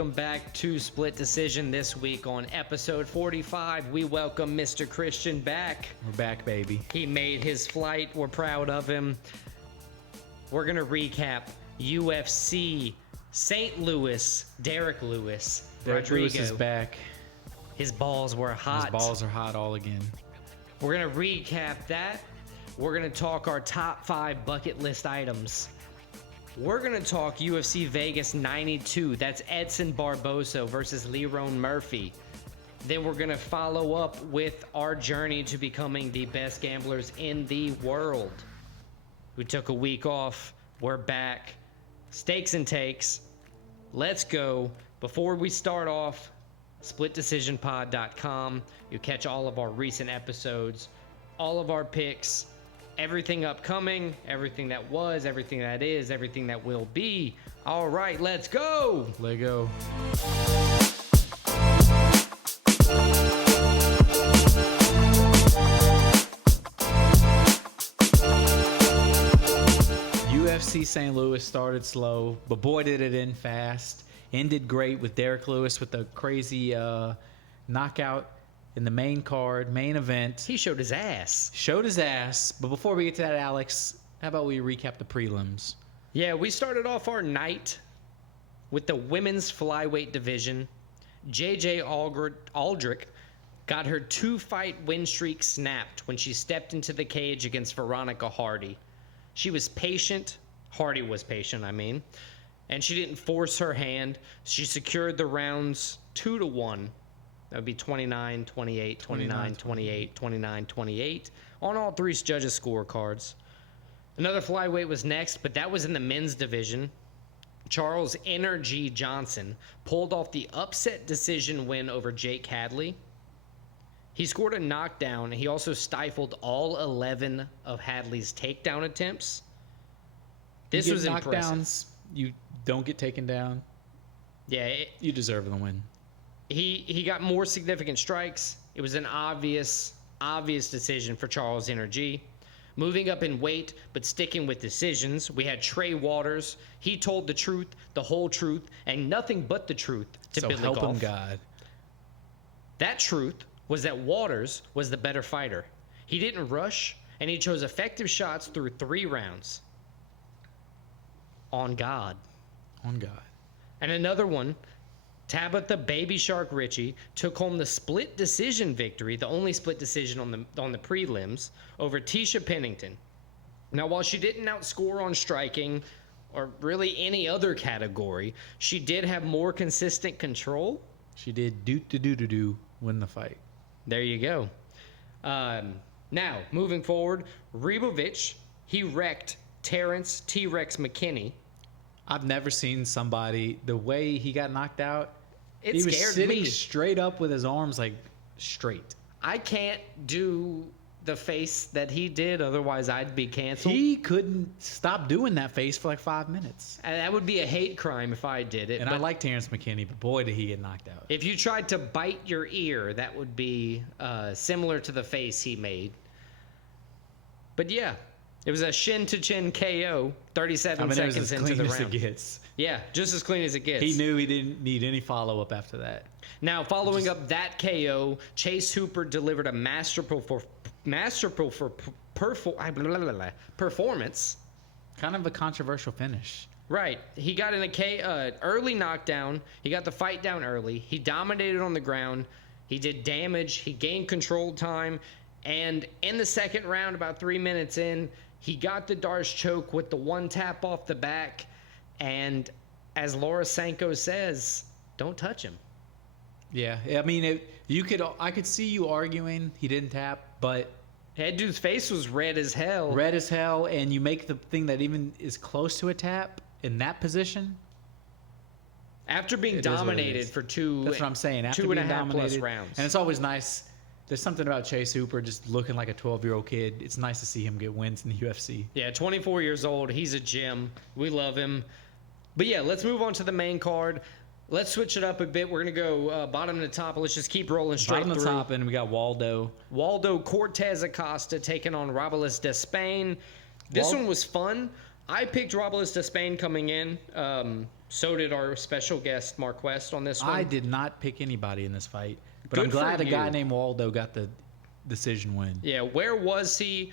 welcome back to Split Decision. This week on episode 45, we welcome Mr. Christian back. We're back, baby. He made his flight. We're proud of him. We're going to recap UFC St. Louis, Derek Lewis. Derek Rodrigo. Lewis is back. His balls were hot. His balls are hot all again. We're going to recap that. We're going to talk our top 5 bucket list items. We're going to talk UFC Vegas 92. That's Edson Barboza versus Lerone Murphy. Then we're going to follow up with our journey to becoming the best gamblers in the world. We took a week off. We're back. Stakes and takes. Let's go. Before we start off, splitdecisionpod.com. You'll catch all of our recent episodes, all of our picks, everything upcoming, everything that was, everything that is, everything that will be. All right, let's go. Let go. UFC St. Louis started slow, but boy did it end fast. Ended great with Derek Lewis with a crazy knockout in the main card, main event. He showed his ass. But before we get to that, Alex, how about we recap the prelims? Yeah, we started off our night with the women's flyweight division. JJ Aldrich got her 2-fight win streak snapped when she stepped into the cage against Veronica Hardy. She was patient. Hardy was patient, and she didn't force her hand. She secured the rounds 2-1. That would be 29-28, 29-28, 29-28 on all three judges' scorecards. Another flyweight was next, but that was in the men's division. Charles Energy Johnson pulled off the upset decision win over Jake Hadley. He scored a knockdown. He also stifled all 11 of Hadley's takedown attempts. This was impressive. Knockdowns, you don't get taken down. Yeah. You deserve the win. He got more significant strikes. It was an obvious decision for Charles Energy. Moving up in weight, but sticking with decisions, we had Trey Waters. He told the truth, the whole truth, and nothing but the truth to Billy help Goff. him God. That truth was that Waters was the better fighter. He didn't rush, and he chose effective shots through 3 rounds. On God. On God. And another one, Tabitha Baby Shark Ritchie took home the split decision victory, the only split decision on the prelims, over Tisha Pennington. Now, while she didn't outscore on striking or really any other category, she did have more consistent control. She did win the fight. There you go. Now, moving forward, Rebovich, he wrecked Terrence T-Rex McKinney. I've never seen somebody, the way he got knocked out, It he was scared sitting me. straight up with his arms like straight. I can't do the face that he did, otherwise I'd be canceled. He couldn't stop doing that face for like 5 minutes. And that would be a hate crime if I did it. And but I like Terrence McKinney, but boy, did he get knocked out. if you tried to bite your ear, that would be similar to the face he made. But yeah, it was a shin-to-chin KO, 37 it was seconds as into clean the as round. it gets. Yeah, just as clean as it gets. He knew he didn't need any follow-up after that. Now, following up that KO, Chase Hooper delivered a masterful performance. Kind of a controversial finish. Right. He got in a early knockdown. He got the fight down early. He dominated on the ground. He did damage. He gained control time. And in the second round, about 3 minutes in, he got the Darce choke with the one tap off the back. And as Laura Sanko says, don't touch him. Yeah, I mean, I could see you arguing he didn't tap, but That dude's face was red as hell. red as hell, and you make the thing that even is close to a tap in that position. After being dominated for two. That's what I'm saying. After 2.5 being plus dominated, rounds. and it's always nice. There's something about Chase Hooper just looking like a 12-year-old kid. It's nice to see him get wins in the UFC. Yeah, 24 years old. He's a gem. We love him. But yeah, let's move on to the main card. Let's switch it up a bit. We're going to go bottom to top. Let's just keep rolling straight Bottom through. to top, and we got Waldo. Waldo Cortez Acosta taking on Robles de Spain. This one was fun. I picked Robles de Spain coming in. So did our special guest Mark West on this one. I did not pick anybody in this fight, but Good I'm glad for a guy you. named Waldo got the decision win. Yeah, where was he?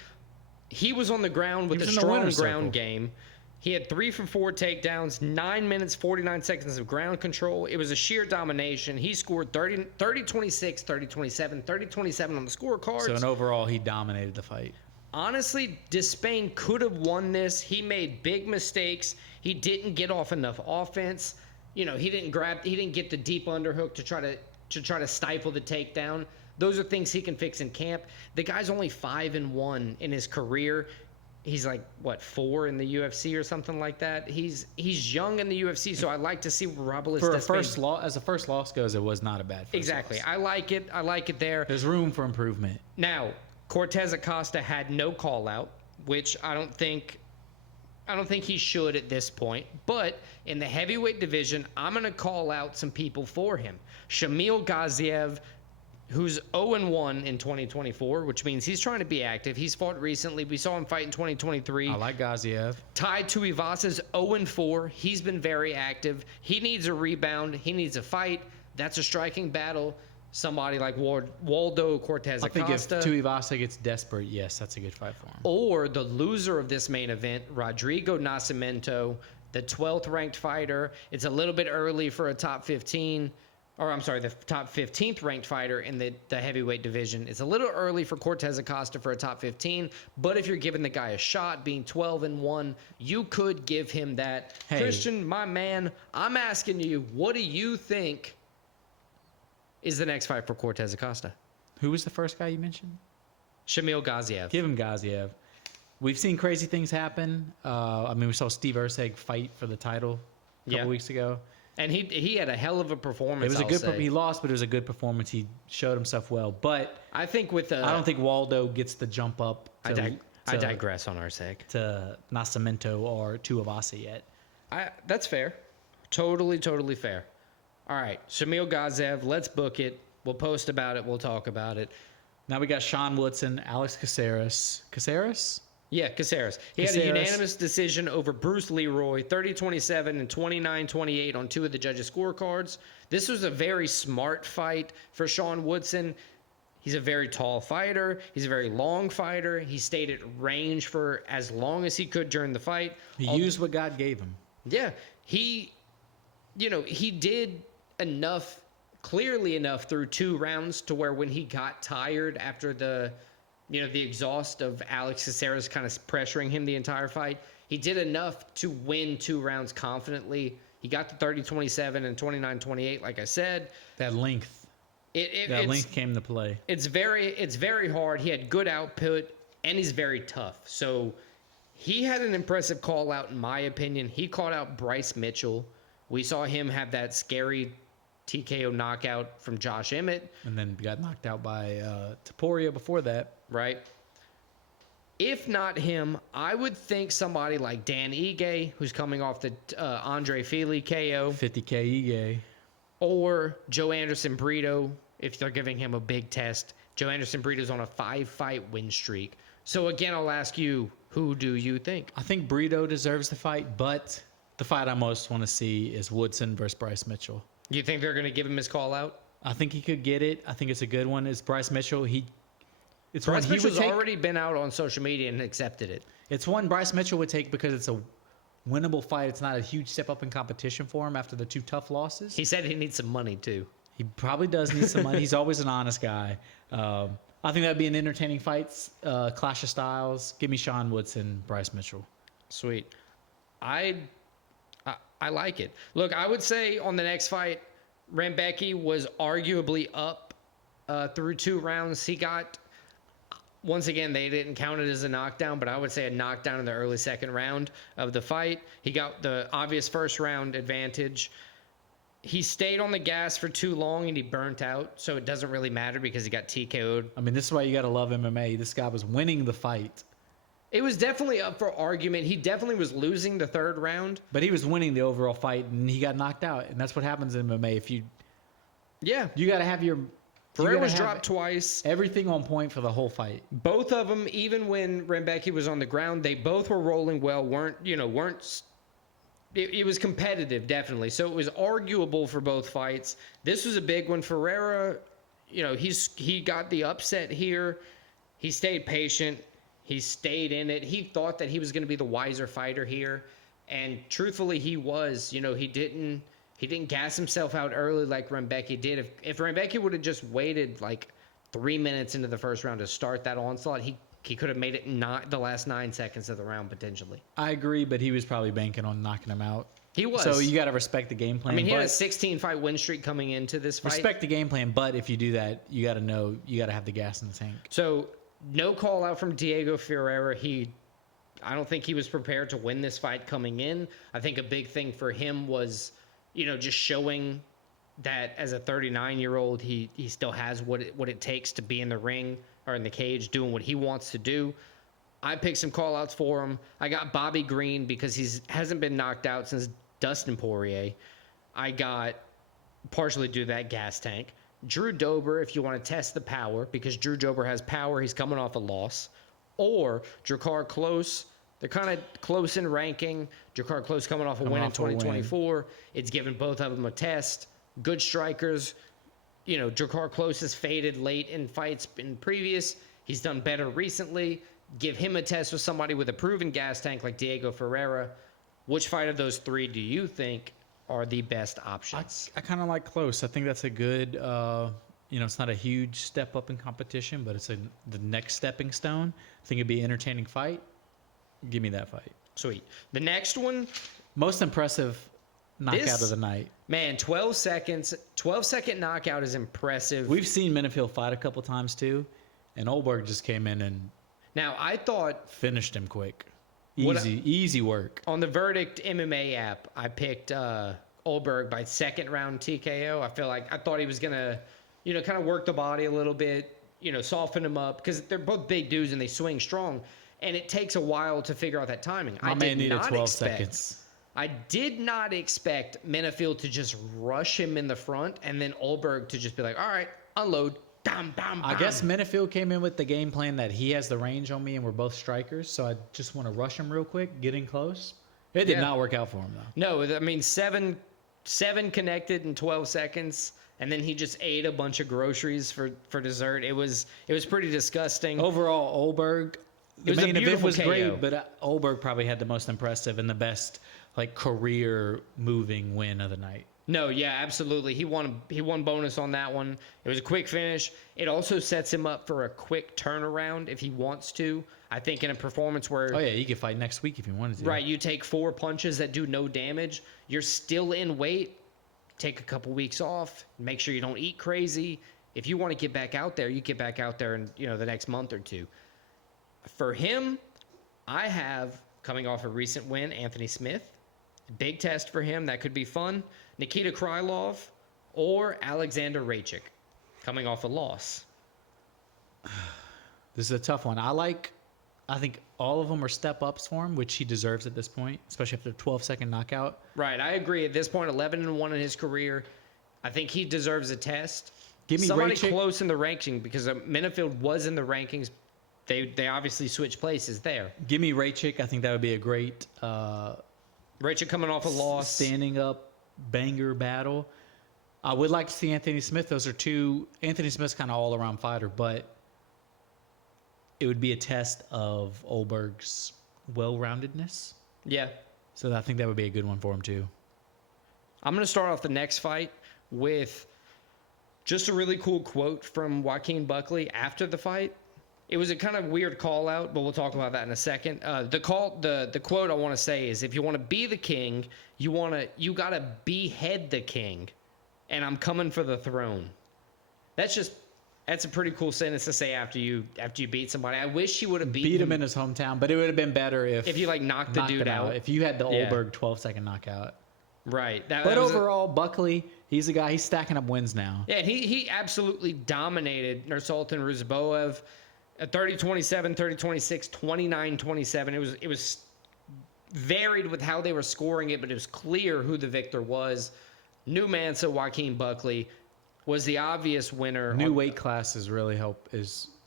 He was on the ground with He a was in the strong winner's ground circle. game. He had 3 for 4 takedowns, 9 minutes, 49 seconds of ground control. It was a sheer domination. He scored 30-26, 30-27, 30-27 on the scorecards. So in overall, he dominated the fight. Honestly, Despain could have won this. He made big mistakes. He didn't get off enough offense. He didn't get the deep underhook to try to stifle the takedown. Those are things he can fix in camp. The guy's only 5-1 in his career. He's like, what, 4 in the UFC or something like that? He's young in the UFC, so I like to see Robles For a first loss, as a first loss goes, it was not a bad first Exactly. loss. I like it there. There's room for improvement. Now, Cortez Acosta had no call out, which I don't think he should at this point. But in the heavyweight division, I'm going to call out some people for him. Shamil Gaziev, who's 0-1 in 2024, which means he's trying to be active. He's fought recently. We saw him fight in 2023. I like Gaziev. Tai Tuivasa's 0-4. He's been very active. He needs a rebound. He needs a fight. That's a striking battle. Somebody like Waldo Cortez I think if Acosta. Tuivasa gets desperate, yes, that's a good fight for him. Or the loser of this main event, Rodrigo Nascimento, the 12th ranked fighter. It's a little bit early for a top 15. Or I'm sorry, the top 15th ranked fighter in the heavyweight division. It's a little early for Cortez Acosta for a top 15, but if you're giving the guy a shot, being 12-1, you could give him that. Hey. Christian, my man, I'm asking you, what do you think is the next fight for Cortez Acosta? Who was the first guy you mentioned? Shamil Gaziev. Give him Gaziev. We've seen crazy things happen. We saw Steve Erceg fight for the title a couple weeks ago. And he had a hell of a performance. It was he lost, but it was a good performance. He showed himself well. But I think I don't think Waldo gets the jump up I digress on Erceg. to Nascimento or Tuivasa yet. That's fair. Totally fair. All right, Shamil Gaziev, let's book it. We'll post about it. We'll talk about it. Now we got Sean Woodson, Alex Caceres. Caceres? Yeah, Caceres. He had a unanimous decision over Bruce Leroy, 30-27 and 29-28 on 2 of the judges' scorecards. This was a very smart fight for Sean Woodson. He's a very tall fighter. He's a very long fighter. He stayed at range for as long as he could during the fight. He used what God gave him. Yeah, he did enough, clearly enough through 2 rounds to where when he got tired after the exhaust of Alex Caceres kind of pressuring him the entire fight, he did enough to win 2 rounds confidently. He got to 30-27 and 29-28, like I said. That length. That length came to play. It's very hard. He had good output, and he's very tough. So he had an impressive call out, in my opinion. He called out Bryce Mitchell. We saw him have that scary TKO knockout from Josh Emmett. And then got knocked out by Taporia before that. Right. If not him, I would think somebody like Dan Ige, who's coming off the Andre Fili KO. 50K Ige. Or Joe Anderson Brito, if they're giving him a big test. Joe Anderson Brito's on a 5-fight win streak. So again, I'll ask you, who do you think? I think Brito deserves the fight, but the fight I most want to see is Woodson versus Bryce Mitchell. You think they're going to give him his call out? I think he could get it. I think it's a good one. It's Bryce Mitchell. Bryce Mitchell's already been out on social media and accepted it. It's one Bryce Mitchell would take because it's a winnable fight. It's not a huge step up in competition for him after the 2 tough losses. He said he needs some money too. He probably does need some money. He's always an honest guy. I think that'd be an entertaining fight. Clash of styles. Give me Sean Woodson, Bryce Mitchell. Sweet. I like it. Look, I would say on the next fight, Rambecki was arguably up through 2 rounds. He got, once again, they didn't count it as a knockdown, but I would say a knockdown in the early 2nd round of the fight. He got the obvious 1st round advantage. He stayed on the gas for too long and he burnt out, so it doesn't really matter because he got TKO'd. This is why you got to love MMA. This guy was winning the fight. It was definitely up for argument. He definitely was losing the 3rd round. But he was winning the overall fight, and he got knocked out. And that's what happens in MMA. You got to have your... Ferrer was dropped twice. Everything on point for the whole fight. Both of them, even when Rambecki was on the ground, they both were rolling well. weren't it was competitive, definitely. So it was arguable for both fights. This was a big one. Ferreira, he got the upset here. He stayed patient. He stayed in it. He thought that he was going to be the wiser fighter here, and truthfully, he was. He didn't gas himself out early like Rembeki did. If Rembeki would have just waited like 3 minutes into the first round to start that onslaught, he could have made it not the last 9 seconds of the round potentially. I agree, but he was probably banking on knocking him out. He was. So you got to respect the game plan. I mean, he had a 16-fight win streak coming into this fight. Respect the game plan, but if you do that, you got to know you got to have the gas in the tank. So no call out from Diego Ferreira. I don't think he was prepared to win this fight coming in. I think a big thing for him was, just showing that as a 39-year-old, he still has what it takes to be in the ring or in the cage doing what he wants to do. I picked some call-outs for him. I got Bobby Green because he hasn't been knocked out since Dustin Poirier. I got, partially due to that gas tank, Drew Dober if you want to test the power, because Drew Dober has power. He's coming off a loss. Or Drakkar Klose. They're kind of close in ranking. Drakkar Klose coming off a win in 2024. It's given both of them a test. Good strikers. Drakkar Klose has faded late in fights in previous. He's done better recently. Give him a test with somebody with a proven gas tank like Diego Ferreira. Which fight of those three do you think are the best options? I kind of like Close. I think that's a good, it's not a huge step up in competition, but it's the next stepping stone. I think it'd be an entertaining fight. Give me that fight. Sweet. The next one. Most impressive knockout of the night. Man, 12 seconds. 12-second knockout is impressive. We've seen Menifield fight a couple times too, and Olberg just came in and now I thought finished him quick. Easy work. On the Verdict MMA app, I picked Olberg by second round TKO. I thought he was gonna, kind of work the body a little bit, soften him up, because they're both big dudes and they swing strong, and it takes a while to figure out that timing. My man needed 12 seconds. I did not expect Menifield to just rush him in the front and then Olberg to just be like, all right, unload. Bam, bam, bam. I guess Menifield came in with the game plan that he has the range on me and we're both strikers, so I just want to rush him real quick, get in close. It did not work out for him, though. No, I mean, seven connected in 12 seconds, and then he just ate a bunch of groceries for dessert. It was pretty disgusting. Overall, Olberg, the main event was KO. great, but Olberg probably had the most impressive and the best career moving win of the night. No, yeah, absolutely. He won bonus on that one. It was a quick finish. It also sets him up for a quick turnaround if he wants to. I think in a performance where... Oh, yeah, he could fight next week if he wanted to. Right, you take 4 punches that do no damage. You're still in weight. Take a couple weeks off. Make sure you don't eat crazy. If you want to get back out there, you get back out there in the next month or two. For him, I have, coming off a recent win, Anthony Smith. Big test for him. That could be fun. Nikita Krylov or Alexander Raychik, coming off a loss. This is a tough one. I think all of them are step-ups for him, which he deserves at this point, especially after a 12-second knockout. Right, I agree. At this point, 11-1 in his career. I think he deserves a test. Give me somebody Raychik. Close in the ranking, because Menifield was in the rankings. They obviously switched places there. Give me Raychik. I think that would be a great... Raychik coming off a loss. Standing up banger battle. I would like to see Anthony Smith. Those are two. Anthony Smith's kind of all-around fighter, but it would be a test of Olberg's well-roundedness. Yeah. So I think that would be a good one for him too. I'm going to start off the next fight with just a really cool quote from Joaquin Buckley after the fight. It was a kind of weird call out, but we'll talk about that in a second. The quote I want to say is, if you want to be the king, you got to behead the king, and I'm coming for the throne. That's a pretty cool sentence to say after you beat somebody. I wish you would have beat him in his hometown, but it would have been better if you knocked the dude out. If you had the Olberg 12-second knockout. Right. But overall, Buckley, he's a guy. He's stacking up wins now. Yeah, he absolutely dominated Nursultan Ruziboev. 30-27, 30-26, 29-27. It was varied with how they were scoring it, but it was clear who the victor was. New Mansa, Joaquin Buckley, was the obvious winner. New weight class has really helped.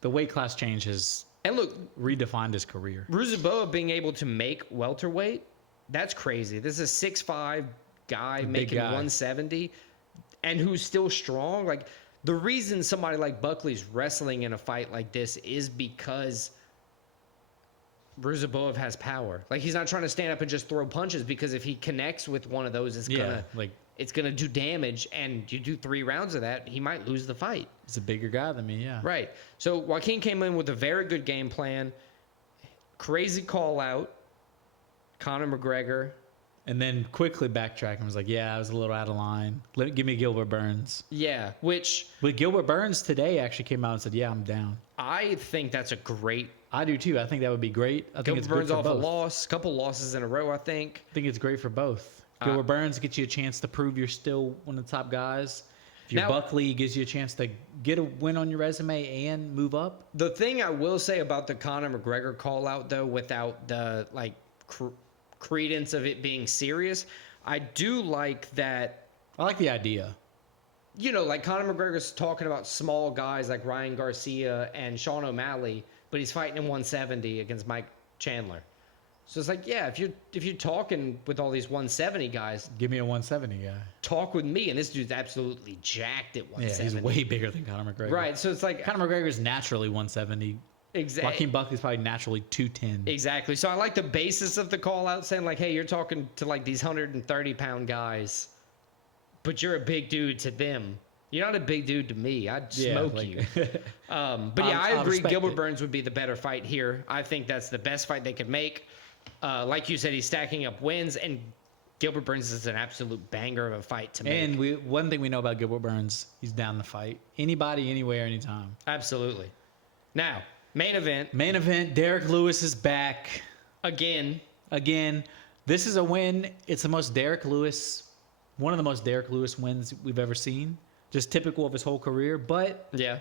The weight class change has redefined his career. Ruziboev being able to make welterweight That's crazy. This is a 6'5" guy big making guy. 170 and who's still strong. Like, the reason somebody like Buckley's wrestling in a fight like this is because Ruziboev has power. Like, he's not trying to stand up and just throw punches, because if he connects with one of those, it's gonna do damage, and you do 3 rounds of that, he might lose the fight. He's a bigger guy than me, yeah. Right. So Joaquin came in with a very good game plan. Crazy call out. Conor McGregor. And then quickly backtracked and was like, yeah, I was a little out of line. Give me Gilbert Burns. Yeah, which But Gilbert Burns today actually came out and said, yeah, I'm down. I think that's a great. I do too. I think that would be great. I think Gilbert it's Burns good for off both. a loss, couple losses in a row, I think. I think it's great for both. Gilbert Burns gets you a chance to prove you're still one of the top guys. If you're Buckley, it gives you a chance to get a win on your resume and move up. The thing I will say about the Conor McGregor call out, though, without the credence of it being serious, I do like that. I like the idea. You know, like Conor McGregor's talking about small guys like Ryan Garcia and Sean O'Malley, but he's fighting in 170 against Mike Chandler. So it's like, yeah, if you're talking with all these 170 guys, give me a 170 guy. Talk with me, and this dude's absolutely jacked at 170. Yeah, he's way bigger than Conor McGregor. Right, so it's like Conor McGregor's naturally 170. Exactly. Joaquin Buckley's probably naturally 210. Exactly. So I like the basis of the call out, saying like, hey, you're talking to like these 130-pound guys, but you're a big dude to them. You're not a big dude to me. I'd smoke you. But yeah, I agree. Gilbert Burns would be the better fight here. I think that's the best fight they could make. Like you said, he's stacking up wins, and Gilbert Burns is an absolute banger of a fight to make. And one thing we know about Gilbert Burns, he's down to fight. Anybody, anywhere, anytime. Absolutely. Now, main event. Main event, Derek Lewis is back. Again. This is a win. It's one of the most Derek Lewis wins we've ever seen. Just typical of his whole career. But yeah,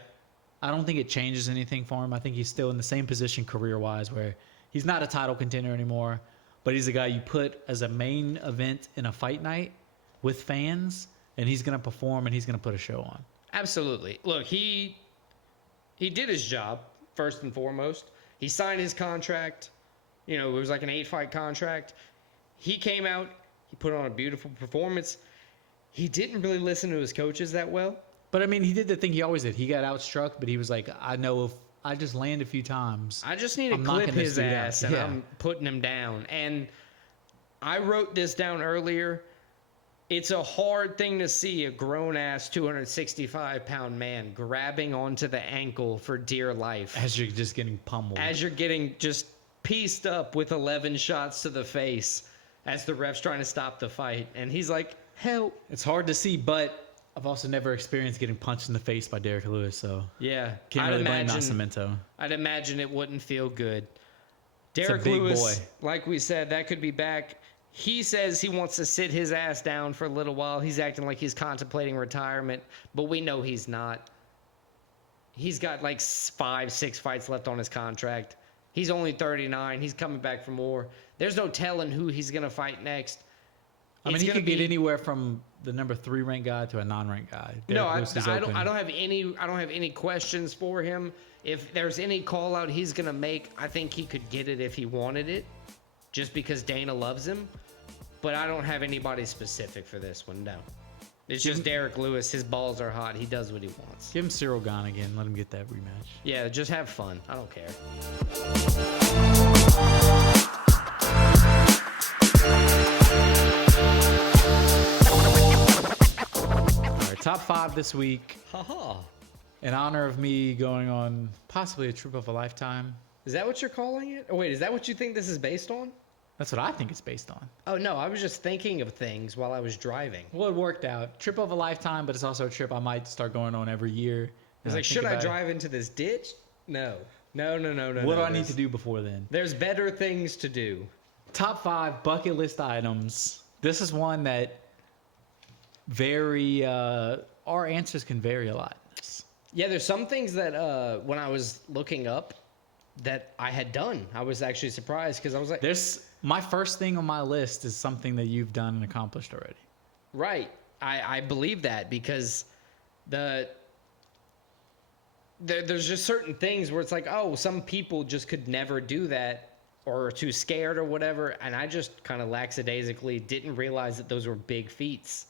I don't think it changes anything for him. I think he's still in the same position career-wise where he's not a title contender anymore, but he's a guy you put as a main event in a fight night with fans, and he's going to perform and he's going to put a show on. Absolutely. Look, he did his job, first and foremost. He signed his contract. You know, it was like an 8-fight contract. He came out. He put on a beautiful performance. He didn't really listen to his coaches that well. But, I mean, he did the thing he always did. He got outstruck, but he was like, I know if I just land a few times, I just need to clip his ass, and I'm putting him down. And I wrote this down earlier. It's a hard thing to see a grown-ass 265-pound man grabbing onto the ankle for dear life. As you're just getting pummeled. As you're getting just pieced up with 11 shots to the face as the ref's trying to stop the fight. And he's like, help. It's hard to see, but I've also never experienced getting punched in the face by Derek Lewis, so yeah, can't really blame Nascimento. I'd imagine it wouldn't feel good. Derek big Lewis, boy. like we said, that could be back. He says he wants to sit his ass down for a little while. He's acting like he's contemplating retirement, but we know he's not. He's got like 5-6 fights left on his contract. He's only 39. He's coming back for more. There's no telling who he's going to fight next. I mean, he could get anywhere from the number 3 ranked guy to a non-ranked guy. No, I don't have any questions for him. If there's any call out he's gonna make, I think he could get it if he wanted it, just because Dana loves him. But I don't have anybody specific for this one. No, it's just Derek Lewis. His balls are hot. He does what he wants. Give him Cyril Gane again. Let him get that rematch. Yeah, just have fun. I don't care. Top 5 this week. Haha. In honor of me going on possibly a trip of a lifetime. Is that what you're calling it? Oh, wait, is that what you think this is based on? That's what I think it's based on. Oh, no, I was just thinking of things while I was driving. Well, it worked out. Trip of a lifetime, but it's also a trip I might start going on every year. It's like, should I drive into this ditch? No. No. What do I need to do before then? There's better things to do. Top 5 bucket list items. This is one that our answers can vary a lot. Yeah, there's some things that when I was looking up that I had done, I was actually surprised because I was like, my first thing on my list is something that you've done and accomplished already. Right. I believe that because there's just certain things where it's like, oh, some people just could never do that. or too scared or whatever, and I just kind of lackadaisically didn't realize that those were big feats.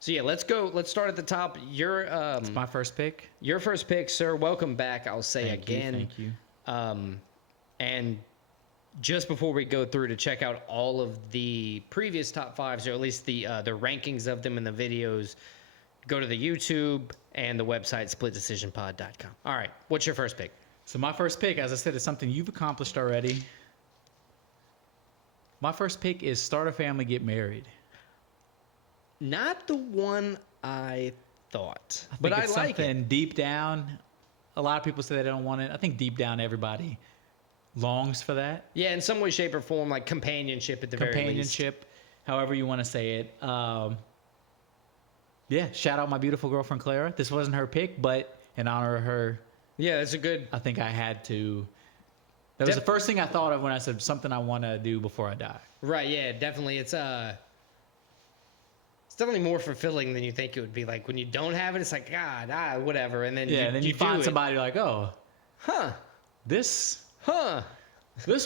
So yeah, let's go. Let's start at the top. It's my first pick. Your first pick, sir. Welcome back. I'll say again. Thank you. And just before we go through to check out all of the previous top fives, or at least the rankings of them in the videos, go to the YouTube and the website splitdecisionpod.com. All right, what's your first pick? So my first pick, as I said, is something you've accomplished already. My first pick is start a family, get married. Not the one I thought, But I it's like something it. deep down. A lot of people say they don't want it. I think deep down everybody longs for that. Yeah, in some way, shape, or form, like companionship at the very least. Companionship, however you want to say it. Yeah, shout out my beautiful girlfriend Clara. This wasn't her pick, but in honor of her, Yeah, that's a good. I think I had to. That was the first thing I thought of when I said something I want to do before I die. Right, yeah, definitely. It's definitely more fulfilling than you think it would be. Like when you don't have it, it's like whatever, and then Yeah, and then you find do it. somebody like, oh, Huh? this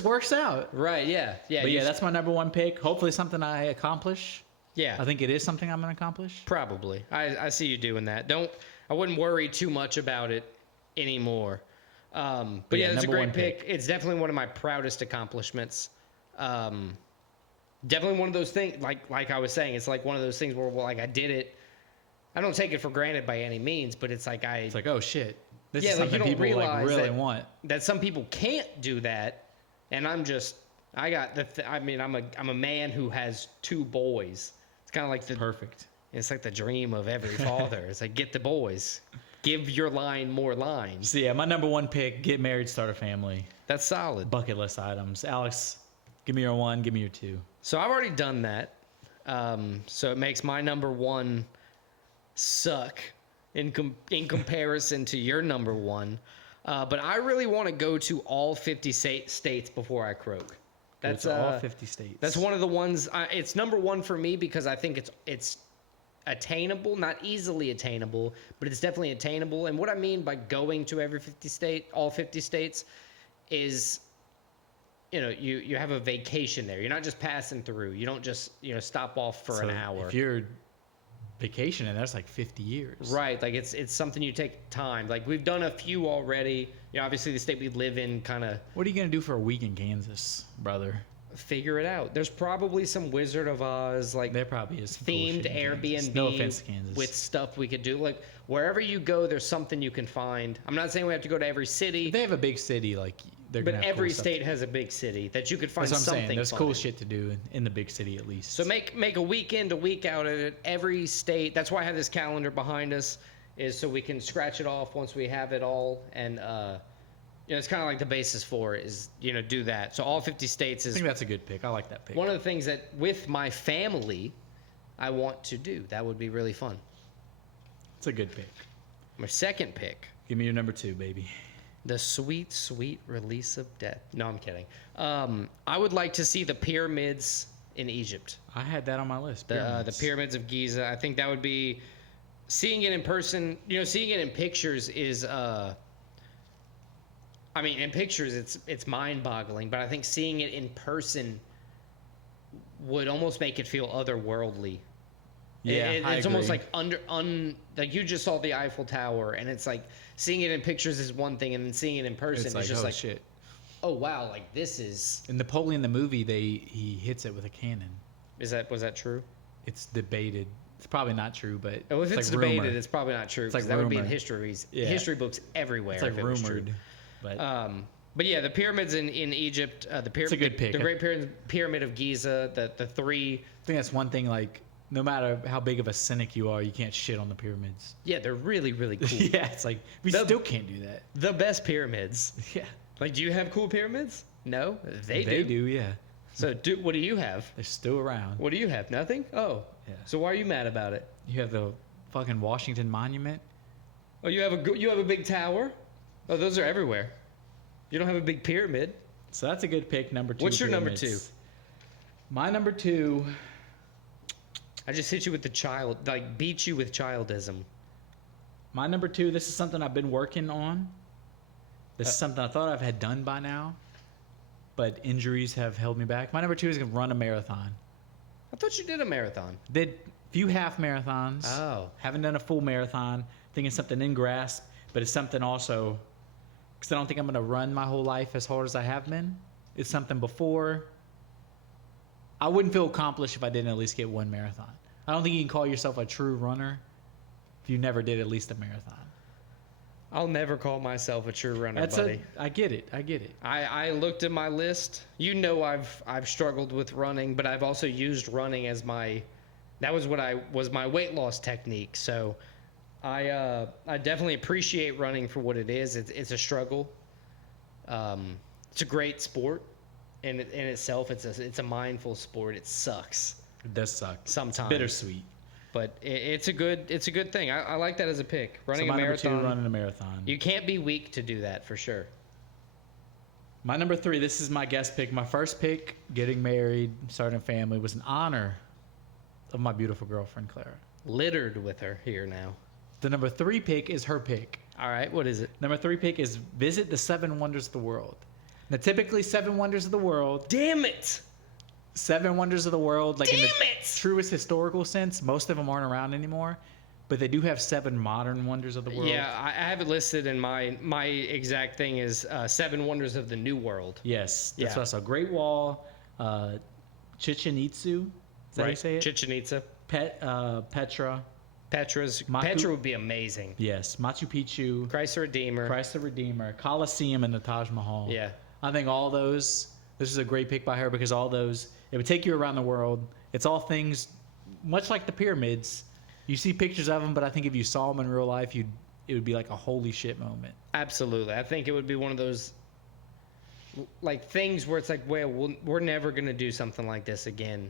works out. Right? Yeah, yeah. But yeah, that's my number one pick. Hopefully something I accomplish. yeah. I think it is something I'm going to accomplish. Probably. I see you doing that. I wouldn't worry too much about it anymore. But yeah, that's a number great one pick. It's definitely one of my proudest accomplishments. Definitely one of those things, like I was saying, it's like one of those things where, well, like I did it. I don't take it for granted by any means, but it's like It's like, oh shit, this Yeah, is like, you something don't people realize like really that- want. that some people can't do that, and I'm a man who has two boys. It's kind of like Perfect. It's like the dream of every father. It's like, get the boys. Give your line more lines. So yeah, my number one pick: get married, start a family. That's solid. Bucket list items. Alex, give me your one. Give me your two. So I've already done that. So it makes my number one suck in comparison to your number one. But I really want to go to all 50 states before I croak. That's all 50 states. That's one of the ones. It's number one for me because I think it's attainable, not easily attainable, but it's definitely attainable. And what I mean by going to all 50 states, is, you have a vacation there. You're not just passing through. You don't just stop off for an hour. If you're vacationing, that's like 50 years. Right, like it's something you take time. Like we've done a few already. Obviously the state we live in kind of What are you gonna do for a week in Kansas, brother? figure it out. There's probably some Wizard of Oz There probably is some themed cool shit in Kansas. Airbnb No offense to Kansas. with stuff we could do. Like wherever you go, there's something you can find. I'm not saying we have to go to every city, If they have a big city, like they're but gonna have every cool stuff. state has a big city that you could find That's what I'm something saying. There's fun cool in. shit to do in the big city at least. So make a weekend a week out of it. Every state. That's why I have this calendar behind us, is so we can scratch it off once we have it all. And it's kind of like the basis for it is do that. So all 50 states I is think that's a good pick. I like that pick. one of the things that with my family I want to do. That would be really fun. It's a good pick. My second pick. Give me your number two, baby. The sweet, sweet release of death. No, I'm kidding. I would like to see the pyramids in Egypt. I had that on my list. The pyramids of Giza. I think that would be, seeing it in person. Seeing it in pictures is. In pictures it's mind-boggling, but I think seeing it in person would almost make it feel otherworldly. Yeah, It's almost like like you just saw the Eiffel Tower, and it's like seeing it in pictures is one thing, and then seeing it in person It's is like, just oh like, shit. oh wow, like this is. In Napoleon the movie, he hits it with a cannon. Was that true? It's debated. It's probably not true, but Oh, if it's like debated, rumor. it's probably not true. It's like Because that would be in rumor. history books everywhere. It's like if it was true. rumored. But But yeah, the pyramids in Egypt, the pyramid, It's a good pick. the Great Pyramid of Giza, the three. I think that's one thing. Like, no matter how big of a cynic you are, you can't shit on the pyramids. Yeah, they're really really cool. Yeah, it's like we still can't do that. The best pyramids. Yeah, Like, do you have cool pyramids? No, they they do. do. Yeah, So, what do you have? they're still around. What do you have? Nothing. Oh, Yeah. So why are you mad about it? You have the fucking Washington Monument. Oh, you have a big tower. Oh, those are everywhere. You don't have a big pyramid. So that's a good pick. Number two. What's your number pyramids. My number two. I just hit you with beat you with childism. My number two. This is something I've been working on. This is something I thought I've had done by now. but injuries have held me back. My number 2 is going to run a marathon. I thought you did a marathon. Did a few half marathons. Oh. Haven't done a full marathon. Think it's something in grasp, but it's something also, because I don't think I'm going to run my whole life as hard as I have been. It's something before. I wouldn't feel accomplished if I didn't at least get one marathon. I don't think you can call yourself a true runner if you never did at least a marathon. I'll never call myself a true runner, buddy. I get it. I get it. I looked at my list. You know I've struggled with running, but I've also used running as my my weight loss technique. So I definitely appreciate running for what it is. It's a struggle. It's a great sport in itself. It's a mindful sport. It sucks. It does suck. Sometimes. It's bittersweet. But it's a good thing. I like that as a pick. Running so a number 2, marathon. running a marathon. You can't be weak to do that for sure. My number 3, this is my guest pick. My first pick, getting married, starting a family, was in honor of my beautiful girlfriend, Clara. Littered with her here now. The number 3 pick is her pick. All right, what is it? Number 3 pick is visit the 7 wonders of the world. Now, typically, 7 wonders of the world. Damn it! 7 wonders of the world, like in the Damn it! truest historical sense, most of them aren't around anymore. But they do have 7 modern wonders of the world. Yeah, I have it listed in my exact thing is 7 wonders of the New World. Yes, that's Yeah. what I saw. Great Wall, Chichen Itza. Is that how you say it? Chichen Itza. Petra. Petra would be amazing. Yes, Machu Picchu. Christ the Redeemer. Christ the Redeemer, Colosseum, and the Taj Mahal. Yeah. I think all those, this is a great pick by her because all those, it would take you around the world. It's all things, much like the pyramids. You see pictures of them, but I think if you saw them in real life, it would be like a holy shit moment. Absolutely. I think it would be one of those like things where it's like, well, we're never going to do something like this again.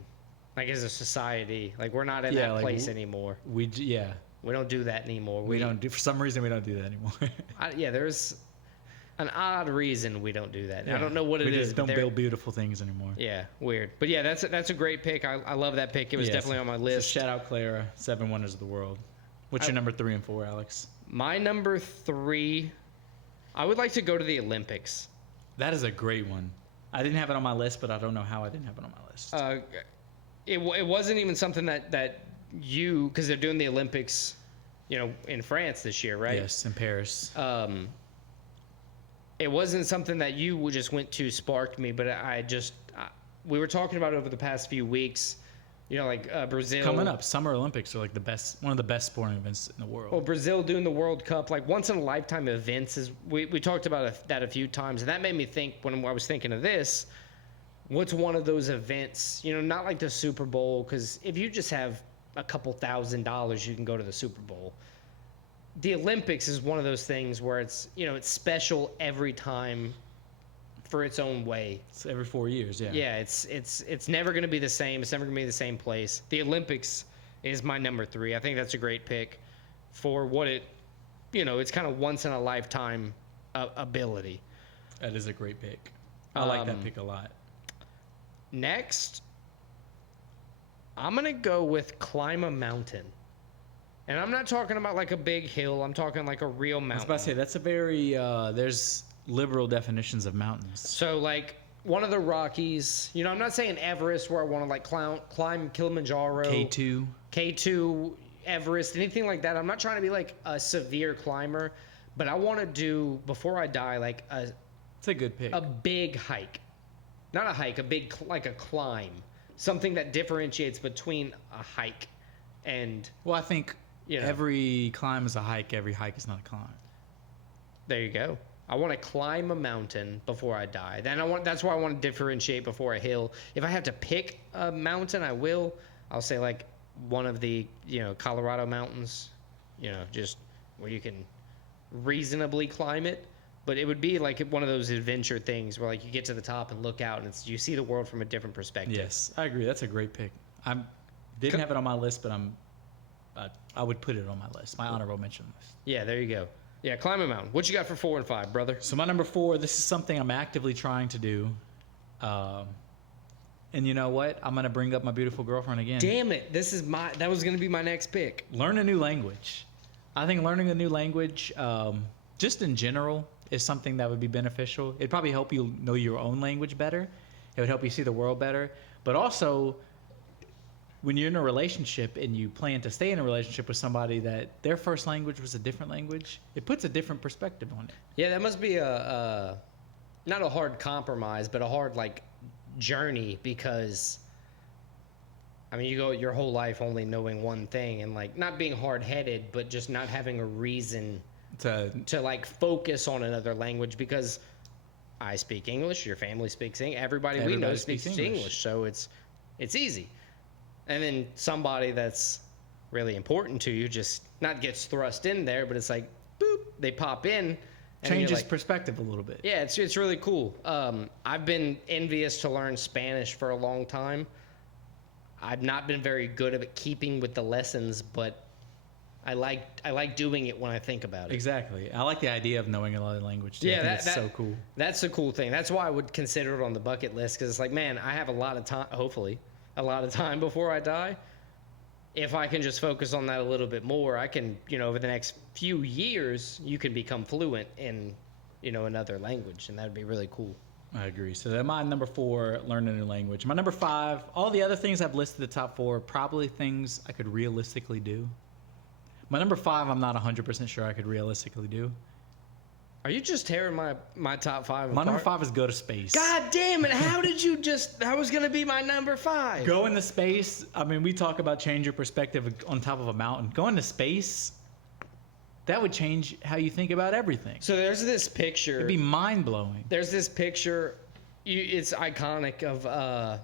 Like as a society, like we're not in that like, place anymore. We don't do that anymore. We don't do, for some reason we don't do that anymore. There's an odd reason we don't do that. I don't know what it is. We just don't build beautiful things anymore. Yeah, weird. But yeah, that's a great pick. I love that pick. It was definitely on my list. So shout out Clara, 7 wonders of the world. What's your number 3 and 4, Alex? My number 3, I would like to go to the Olympics. That is a great one. I didn't have it on my list, but I don't know how I didn't have it on my list. It wasn't even something that you, because they're doing the Olympics, in France this year, right? Yes, in Paris. It wasn't something that you just went to sparked me, but we were talking about it over the past few weeks. Brazil coming up. Summer Olympics are like one of the best sporting events in the world. Well, Brazil doing the World Cup, like once in a lifetime events is. We talked about that a few times, and that made me think when I was thinking of this. What's one of those events? Not like the Super Bowl, because if you just have a couple $1,000, you can go to the Super Bowl. The Olympics is one of those things where it's it's special every time for its own way. It's every 4 years, yeah. Yeah, it's never going to be the same. It's never going to be the same place. The Olympics is my number 3. I think that's a great pick for what it's kind of once in a lifetime ability. That is a great pick. I like that pick a lot. Next, I'm going to go with climb a mountain. And I'm not talking about like a big hill. I'm talking like a real mountain. I was about to say, that's a very, there's liberal definitions of mountains. So like one of the Rockies, I'm not saying Everest where I want to like climb Kilimanjaro. K2, Everest, anything like that. I'm not trying to be like a severe climber, but I want to do, before I die, like it's a good pick. A big hike. Not a hike, like a climb. Something that differentiates between a hike and... Well, I think every climb is a hike. Every hike is not a climb. There you go. I want to climb a mountain before I die. That's why I want to differentiate before a hill. If I have to pick a mountain, I will. I'll say like one of the, Colorado mountains, just where you can reasonably climb it. But it would be like one of those adventure things where like you get to the top and look out and you see the world from a different perspective. Yes, I agree. That's a great pick. I didn't have it on my list, but I would put it on my list. My honorable mention list. Yeah, there you go. Yeah, climb a mountain. What you got for 4 and 5, brother? So my number 4, this is something I'm actively trying to do. And you know what? I'm going to bring up my beautiful girlfriend again. Damn it. That was going to be my next pick. Learn a new language. I think learning a new language, just in general, is something that would be beneficial. It'd probably help you know your own language better. It would help you see the world better. But also, when you're in a relationship and you plan to stay in a relationship with somebody that their first language was a different language, it puts a different perspective on it. Yeah, that must be a not a hard compromise, but a hard like journey, because I mean, you go your whole life only knowing one thing and like not being hard-headed, but just not having a reason to like focus on another language, because I speak English, your family speaks English, everybody we know speaks English, so it's easy. And then somebody that's really important to you just not gets thrust in there, but it's like boop, they pop in. Changes perspective a little bit. Yeah, it's really cool. I've been envious to learn Spanish for a long time. I've not been very good at keeping with the lessons, but I like doing it when I think about it. Exactly. I like the idea of knowing another language too. Yeah, I think it's so cool. That's a cool thing. That's why I would consider it on the bucket list, because it's like, man, I have a lot of time, hopefully, a lot of time before I die. If I can just focus on that a little bit more, I can, over the next few years, you can become fluent in, another language, and that'd be really cool. I agree. So that's my number 4, learn a new language. My number 5, all the other things I've listed the top 4, probably things I could realistically do. My number 5, I'm not 100% sure I could realistically do. Are you just tearing my top 5 apart? My number 5 is go to space. God damn it. How did you that was going to be my number 5. Go into space. I mean, we talk about change your perspective on top of a mountain. Going to space, that would change how you think about everything. So there's this picture. It'd be mind-blowing. There's this picture. It's iconic of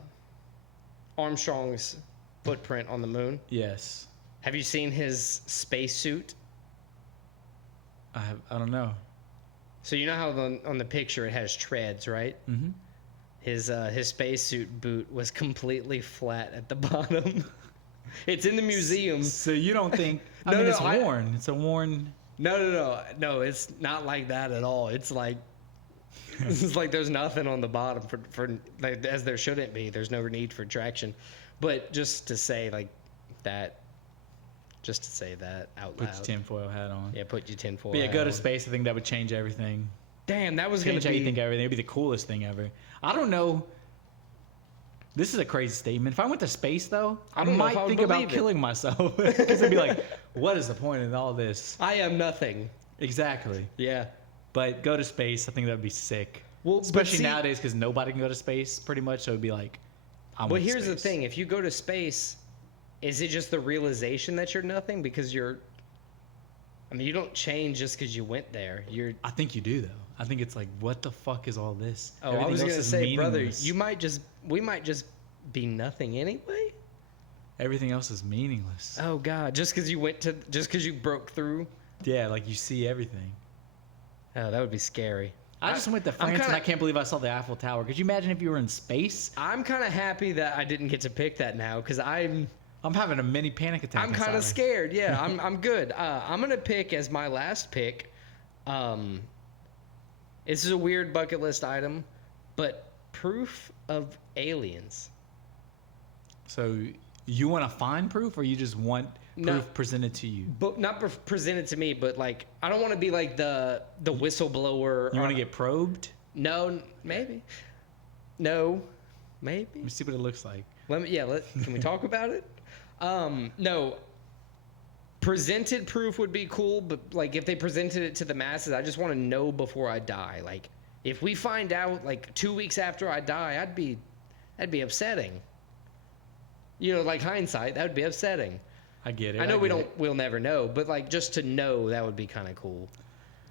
Armstrong's footprint on the moon. Yes. Have you seen his spacesuit? I don't know. So you know how on the picture it has treads, right? Mm-hmm. His spacesuit boot was completely flat at the bottom. It's in the museum. So you don't think? It's worn. It's a worn. No. It's not like that at all. It's like there's nothing on the bottom for like, as there shouldn't be. There's no need for traction. But just to say like that. Just to say that out loud. Put your tinfoil hat on. Yeah, put your tinfoil hat on. Yeah, go to space. I think that would change everything. Damn, that was going to change how you think everything. It'd be the coolest thing ever. I don't know. This is a crazy statement. If I went to space, though, I might think about killing myself. Because I'd be like, what is the point in all this? I am nothing. Exactly. Yeah. But go to space. I think that would be sick. Well, especially nowadays, because nobody can go to space pretty much. So it'd be like, But here's the thing. If you go to space, is it just the realization that you're nothing? Because you don't change just because you went there. I think you do, though. I think it's like, what the fuck is all this? Oh, I was going to say, brother, we might just be nothing anyway. Everything else is meaningless. Oh God, just because you broke through. Yeah, like you see everything. Oh, that would be scary. I just went to France and I can't believe I saw the Eiffel Tower. Could you imagine if you were in space? I'm kind of happy that I didn't get to pick that now, because I'm having a mini panic attack. I'm kind of scared. Yeah, I'm good. I'm gonna pick as my last pick. This is a weird bucket list item, but proof of aliens. So you want to find proof, or you just want proof presented to you? But not presented to me, but like I don't want to be like the whistleblower. You want to get probed? No, maybe. No, maybe. Let me see what it looks like. Can we talk about it? No. Presented proof would be cool, but like if they presented it to the masses, I just want to know before I die. Like if we find out like 2 weeks after I die, that'd be upsetting. Like hindsight, that would be upsetting. I get it. I know we'll never know, but like just to know, that would be kind of cool.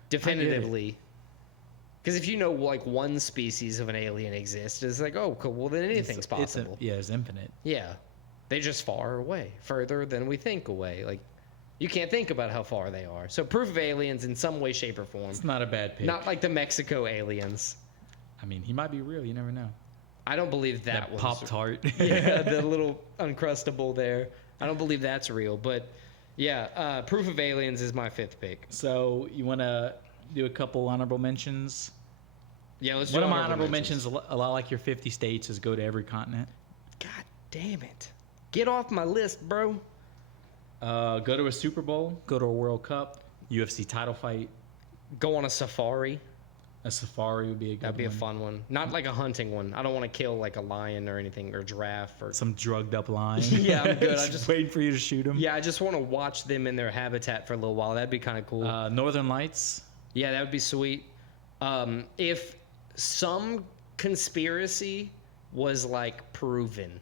Definitively. Because if you know like one species of an alien exists, it's like, oh, cool. Well, then anything's possible. It's infinite. Yeah. They're just far away, further than we think away. Like, you can't think about how far they are. So proof of aliens in some way, shape, or form. It's not a bad pick. Not like the Mexico aliens. I mean, he might be real. You never know. I don't believe that was Pop-Tart. Yeah, the little Uncrustable there. I don't believe that's real. But, yeah, proof of aliens is my 5th pick. So you want to do a couple honorable mentions? Yeah, let's do one of my honorable mentions, a lot like your 50 states, is go to every continent. God damn it. Get off my list, bro. Go to a Super Bowl. Go to a World Cup. UFC title fight. Go on a safari. A safari would be a good That'd be one. a fun one. Not like a hunting one. I don't want to kill like a lion or anything or giraffe or. Some drugged up lion. Yeah, I'm good. I just waiting for you to shoot him. Yeah, I just want to watch them in their habitat for a little while. That'd be kind of cool. Northern Lights. Yeah, that would be sweet. If some conspiracy was like proven.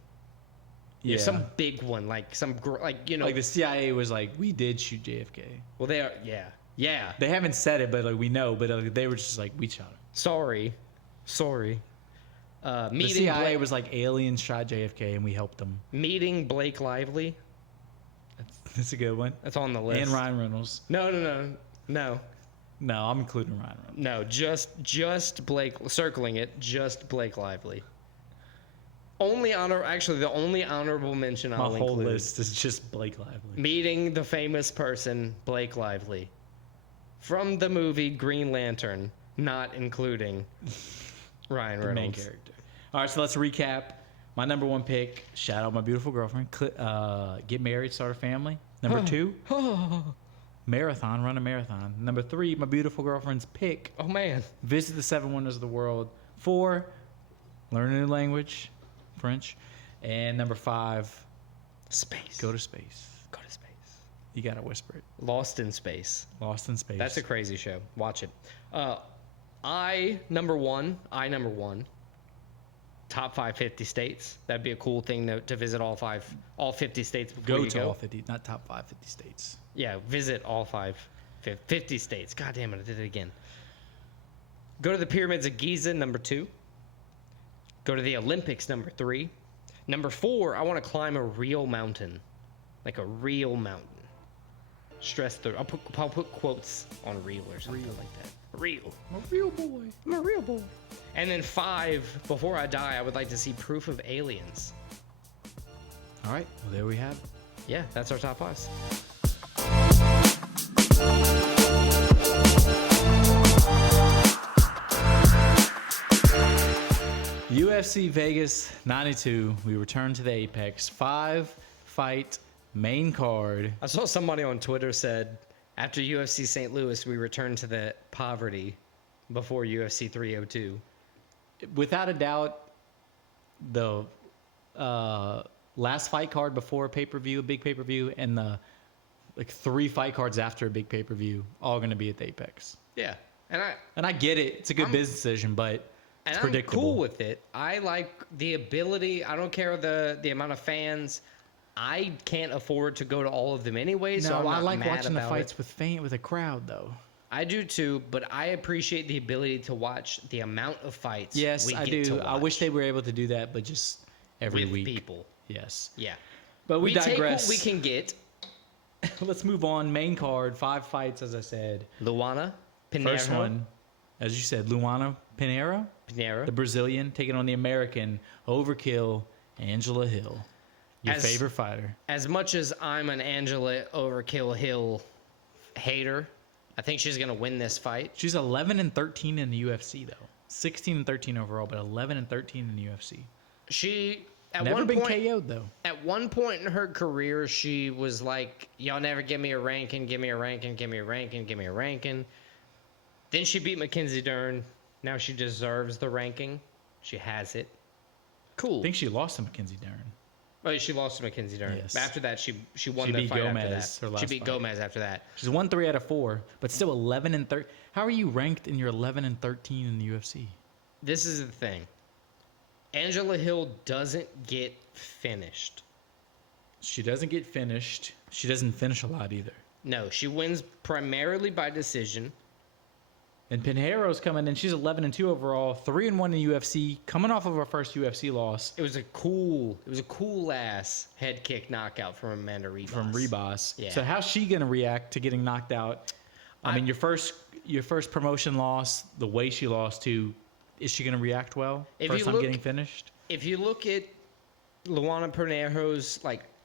Yeah. Some big one, like like the CIA was like, we did shoot JFK. Well, they are. Yeah. They haven't said it, but like we know. But they were just like, we shot him. Sorry. The CIA was like, aliens shot JFK and we helped them. Meeting Blake Lively. That's a good one. That's on the list. And Ryan Reynolds. No. No, I'm including Ryan Reynolds. No, just Blake. Circling it. Just Blake Lively. The only honorable mention I'll My whole include. list is just Blake Lively. Meeting the famous person Blake Lively from the movie Green Lantern, not including Ryan The Reynolds. main character. All right, so let's recap. My number 1 pick, shout out my beautiful girlfriend. Get married, start a family. Number 2, run a marathon. Number 3, my beautiful girlfriend's pick, Oh man. visit the 7 wonders of the world. 4, learn a new language, French. And number 5, Space. go to space. Go to space. You gotta whisper it. Lost in Space. Lost in space. That's a crazy show. Watch it. I number one. Top 50 states. That'd be a cool thing to visit all 50 states before go you to go. all 50, not top 50 states. Yeah, visit all 50 states. God damn it, I did it again. Go to the pyramids of Giza, number 2. Go to the Olympics, number 3. Number 4, I want to climb a real mountain. Like a real mountain. Stress through. I'll put quotes on real or something like that. Real. I'm a real boy. I'm a real boy. And then 5, before I die, I would like to see proof of aliens. All right, well, there we have it. Yeah, that's our top 5s. UFC Vegas 92. We return to the Apex. 5-fight main card. I saw somebody on Twitter said, after UFC St. Louis, we return to the poverty before UFC 302. Without a doubt, the last fight card before a pay-per-view, a big pay-per-view, and the 3 fight cards after a big pay-per-view, all going to be at the Apex. Yeah, and I get it. It's a good business decision, but it's predictable. I'm cool with it. I like the ability. I don't care the amount of fans. I can't afford to go to all of them anyway, so I'm not I like mad watching the about fights it. with a crowd, though. I do too, but I appreciate the ability to watch the amount of fights. Yes, we I get to do. I watch wish they were able to do that, but just every with week. people. Yes. Yeah, But we digress. Take what we can get. Let's move on. Main card, 5 fights, as I said. Luana Pinheiro. First one, as you said, Luana Pinheiro, the Brazilian, taking on the American Overkill, Angela Hill. Your favorite fighter. As much as I'm an Angela Overkill Hill hater, I think she's going to win this fight. She's 11-13 in the UFC, though. 16-13 overall, but 11-13 in the UFC. She never been KO'd, though. At one point in her career, she was like, y'all never give me a ranking, give me a ranking, give me a ranking, give me a ranking. Then she beat Mackenzie Dern. Now she deserves the ranking. She has it. Cool. I think she lost to Mackenzie Dern. Oh, she lost to Mackenzie Dern. Yes. After that, she won the fight Gomez, after that. She beat Gomez after that. She's won 3 out of 4, but still 11-13. How are you ranked in your 11-13 in the UFC? This is the thing. Angela Hill doesn't get finished. She doesn't get finished. She doesn't finish a lot either. No, she wins primarily by decision. And Pinheiro's coming in. She's 11-2 overall, 3-1 in the UFC, coming off of her first UFC loss. It was a cool ass head kick knockout from Amanda Ribas. From Ribas. Yeah. So how's she gonna react to getting knocked out? I mean, your first promotion loss, the way she lost to, is she gonna react well? First time getting finished. If you look at Luana Pinheiro's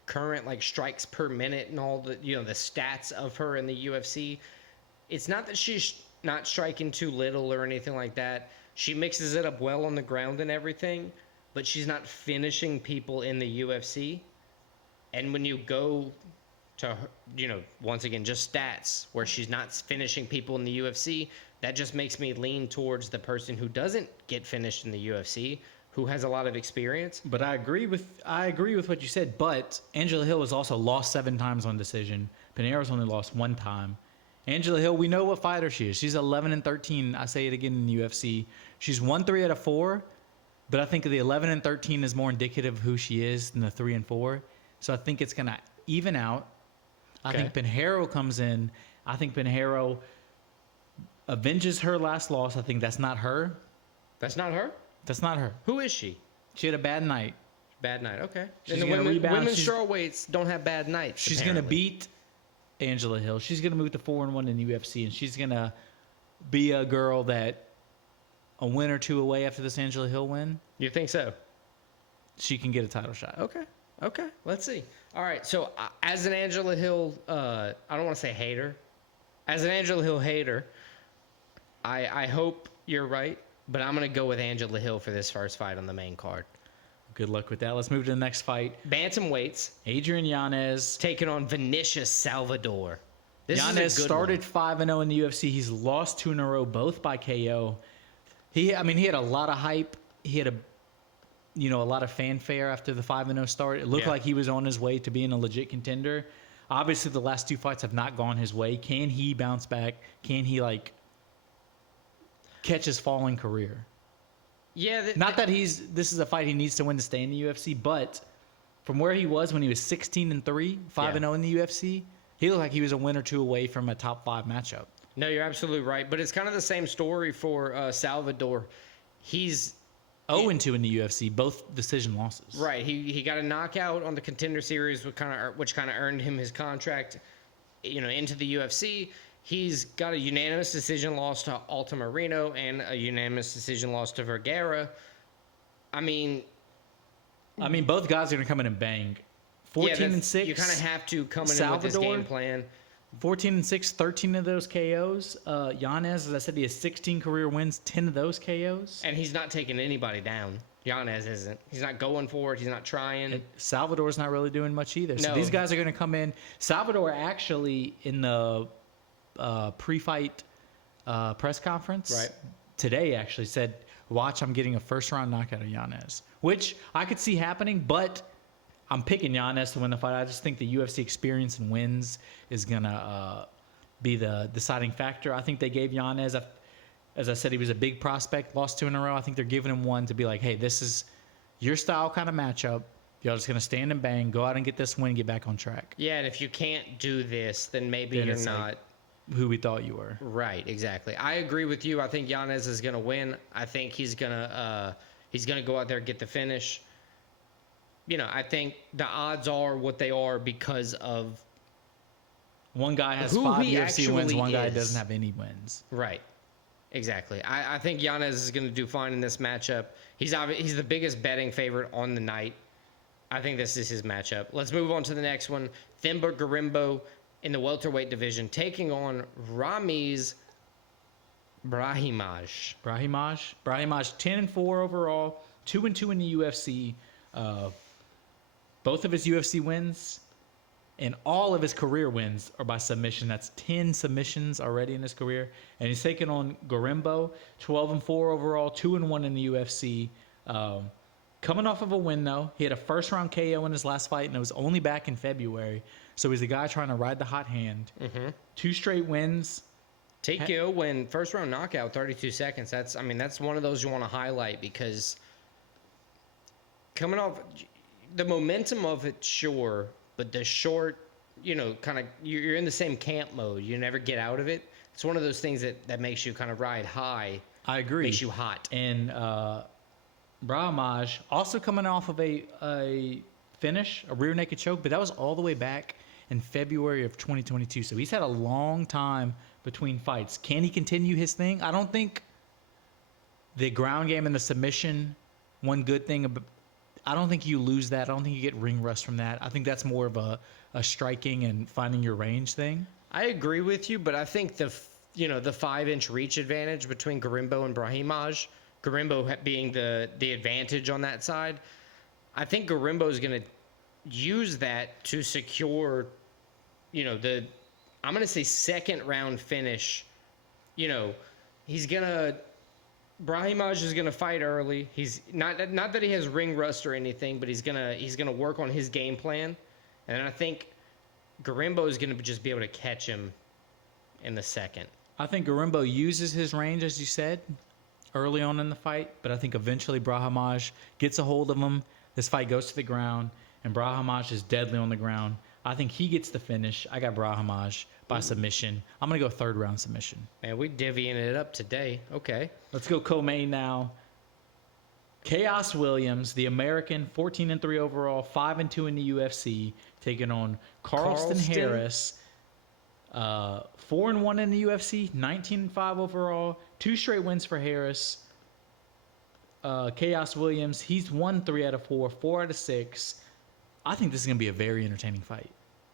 current strikes per minute and all the the stats of her in the UFC, it's not that she's not striking too little or anything like that. She mixes it up well on the ground and everything, but she's not finishing people in the UFC. And when you go to her, once again, just stats where she's not finishing people in the UFC. That just makes me lean towards the person who doesn't get finished in the UFC, who has a lot of experience. But I agree with what you said. But Angela Hill has also lost 7 times on decision. Pinheiro's only lost 1 time. Angela Hill, we know what fighter she is. She's 11-13. I say it again in the UFC. She's won 3 out of 4, but I think the 11-13 is more indicative of who she is than the 3-4. So I think it's gonna even out. I think Pinheiro comes in. I think Pinheiro avenges her last loss. I think that's not her. That's not her? That's not her. Who is she? She had a bad night. Bad night. Okay. She's And the gonna rebound. women's strawweights don't have bad nights. She's apparently. gonna beat Angela Hill. She's gonna move to 4-1 in the UFC, and she's gonna be a girl that a win or 2 away after this Angela Hill win. You think so? She can get a title shot. Okay. Let's see. All right. So as an Angela Hill, I don't want to say hater. As an Angela Hill hater, I hope you're right, but I'm gonna go with Angela Hill for this first fight on the main card. Good luck with that. Let's move to the next fight. Bantamweights Adrian Yanez. taking on Vinicius Salvador. This is a Yanez good started one. 5-0 in the UFC. He's lost 2 in a row, both by KO. He had a lot of hype. He had a lot of fanfare after the 5-0 start. It looked like he was on his way to being a legit contender. Obviously, the last 2 fights have not gone his way. Can he bounce back? Can he catch his falling career? Yeah. Not that this is a fight he needs to win to stay in the UFC, but from where he was when he was 16-3, 5-0 in the UFC, he looked like he was a win or 2 away from a top 5 matchup. No, you're absolutely right. But it's kind of the same story for Salvador. He's 0-2 in the UFC, both decision losses. right. He got a knockout on the Contender Series, which kind of earned him his contract, into the UFC. He's got a unanimous decision loss to Altamirano and a unanimous decision loss to Vergara. I mean, both guys are going to come in and bang. 14-6. You kind of have to come in with this Salvador, game plan. 14-6, 13 of those KOs. Yanez, as I said, he has 16 career wins, 10 of those KOs. And he's not taking anybody down. Yanez isn't. He's not going for it. He's not trying. And Salvador's not really doing much either. So No. these guys are going to come in. Salvador actually in the pre-fight press conference today actually said, watch, I'm getting a first-round knockout of Yanez, which I could see happening, but I'm picking Yanez to win the fight. I just think the UFC experience and wins is going to be the deciding factor. I think they gave Yanez, as I said, he was a big prospect, lost 2 in a row. I think they're giving him one to be like, hey, this is your style kind of matchup. Y'all just going to stand and bang, go out and get this win, get back on track. Yeah, and if you can't do this, then maybe Then you're it's not... who we thought you were. Right, exactly. I agree with you. I think Yanez is going to win. I think he's going to go out there and get the finish. I think the odds are what they are because of one guy has who 5 he UFC wins, actually one guy is. doesn't have any wins. Right. Exactly. I think Yanez is going to do fine in this matchup. He's the biggest betting favorite on the night. I think this is his matchup. Let's move on to the next one. Thimba Garimbo in the welterweight division, taking on Ramiz Brahimaj. Brahimaj 10-4 overall, 2-2 in the UFC. Both of his UFC wins and all of his career wins are by submission. That's 10 submissions already in his career. And he's taking on Garimbo, 12-4 overall, 2-1 in the UFC. Coming off of a win, though. He had a first-round KO in his last fight, and it was only back in February. So he's a guy trying to ride the hot hand. 2 straight wins. TKO win, first-round knockout, 32 seconds. That's one of those you want to highlight because coming off the momentum of it, sure, but the short, kind of you're in the same camp mode. You never get out of it. It's one of those things that makes you kind of ride high. I agree. Makes you hot. And Brahimaj also coming off of a finish, a rear naked choke, but that was all the way back in February of 2022. So he's had a long time between fights. Can he continue his thing? I don't think the ground game and the submission, one good thing, I don't think you lose that. I don't think you get ring rust from that. I think that's more of a striking and finding your range thing. I agree with you, but I think the 5-inch reach advantage between Garimbo and Brahimaj, Garimbo being the advantage on that side, I think Garimbo is going to use that to secure I'm going to say second round finish. He's going to Brahimaj is going to fight early. He's not that he has ring rust or anything, but he's going to work on his game plan. And I think Garimbo is going to just be able to catch him in the second. I think Garimbo uses his range, as you said, early on in the fight, but I think eventually Brahimaj gets a hold of him. This fight goes to the ground, and Brahimaj is deadly on the ground. I think he gets the finish. I got Brahimaj by submission. I'm going to go third round submission. Man, we divvying it up today. Okay. Let's go co-main now. Chaos Williams, the American, 14-3 overall, 5-2 in the UFC, taking on Carlston Harris, 4-1 in the UFC, 19-5 overall, 2 straight wins for Harris. Chaos Williams, he's won 3 out of 4, 4 out of 6. I think this is going to be a very entertaining fight.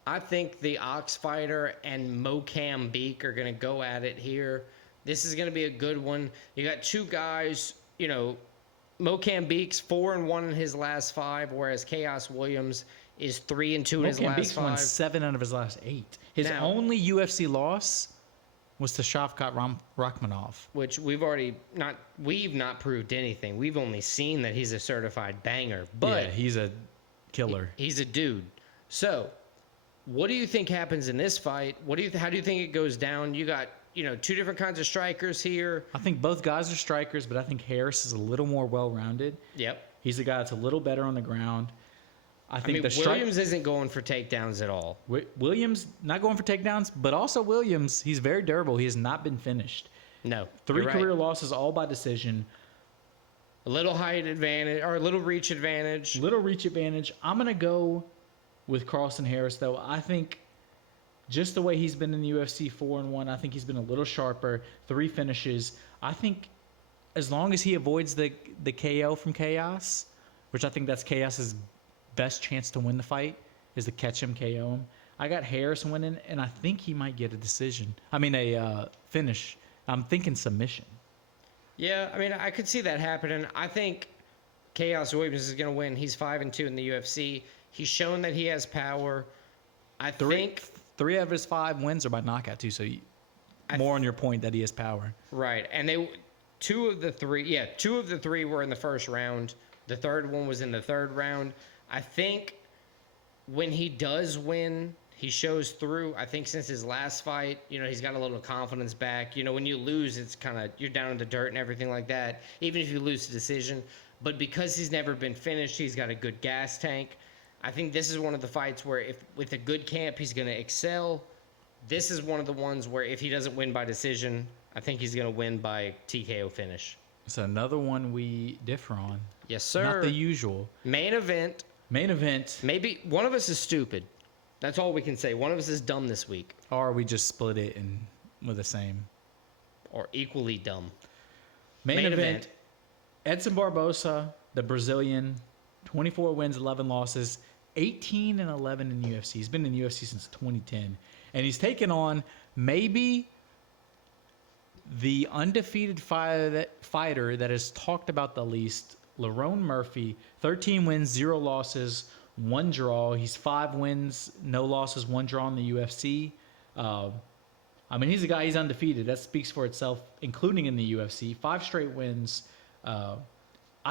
I think the Ox Fighter and Mocambique are going to go at it here. This is going to be a good one. You got two guys, Mocambique's 4-1 in his last 5, whereas Chaos Williams is 3-2 in his last 5. Won 7 out of his last 8. His only UFC loss was to Shavkat Rakhmonov, which we've not proved anything. We've only seen that he's a certified banger. But yeah, he's a killer. He's a dude. So, what do you think happens in this fight? How do you think it goes down? You got, two different kinds of strikers here. I think both guys are strikers, but I think Harris is a little more well-rounded. Yep. He's a guy that's a little better on the ground. Williams isn't going for takedowns at all. Williams not going for takedowns, but also Williams, he's very durable. He has not been finished. No. 3 career losses, all by decision. A little height advantage, or a little reach advantage. I'm going to go with Carlston Harris, though. I think just the way he's been in the UFC 4-1, I think he's been a little sharper. 3 finishes. I think as long as he avoids the KO from Chaos, which I think that's Chaos's best chance to win the fight, is to catch him, KO him. I got Harris winning, and I think he might get a finish. I'm thinking submission. Yeah, I could see that happening. I think Chaos Williams is going to win. He's 5-2 in the UFC. He's shown that he has power. I think 3 out of his 5 wins are by knockout too. So more on your point that he has power. Right, and 2 of the 3 were in the first round. The third one was in the third round. I think when he does win, he shows through. I think since his last fight, he's got a little confidence back. When you lose, it's kind of, you're down in the dirt and everything like that, even if you lose the decision. But because he's never been finished, he's got a good gas tank. I think this is one of the fights where if with a good camp, he's going to excel. This is one of the ones where if he doesn't win by decision, I think he's going to win by TKO finish. It's another one we differ on. Yes, sir. Not the usual. Main event. Maybe one of us is stupid. That's all we can say. One of us is dumb this week. Or we just split it with the same. Or equally dumb. Main event. Edson Barboza, the Brazilian, 24 wins, 11 losses, 18-11 in UFC. He's been in the UFC since 2010. And he's taken on maybe the undefeated fighter that is talked about the least, Lerone Murphy, 13 wins, 0 losses, 1 draw. He's 5 wins, no losses, 1 draw in the UFC. He's a guy, he's undefeated. That speaks for itself, including in the UFC. 5 straight wins. I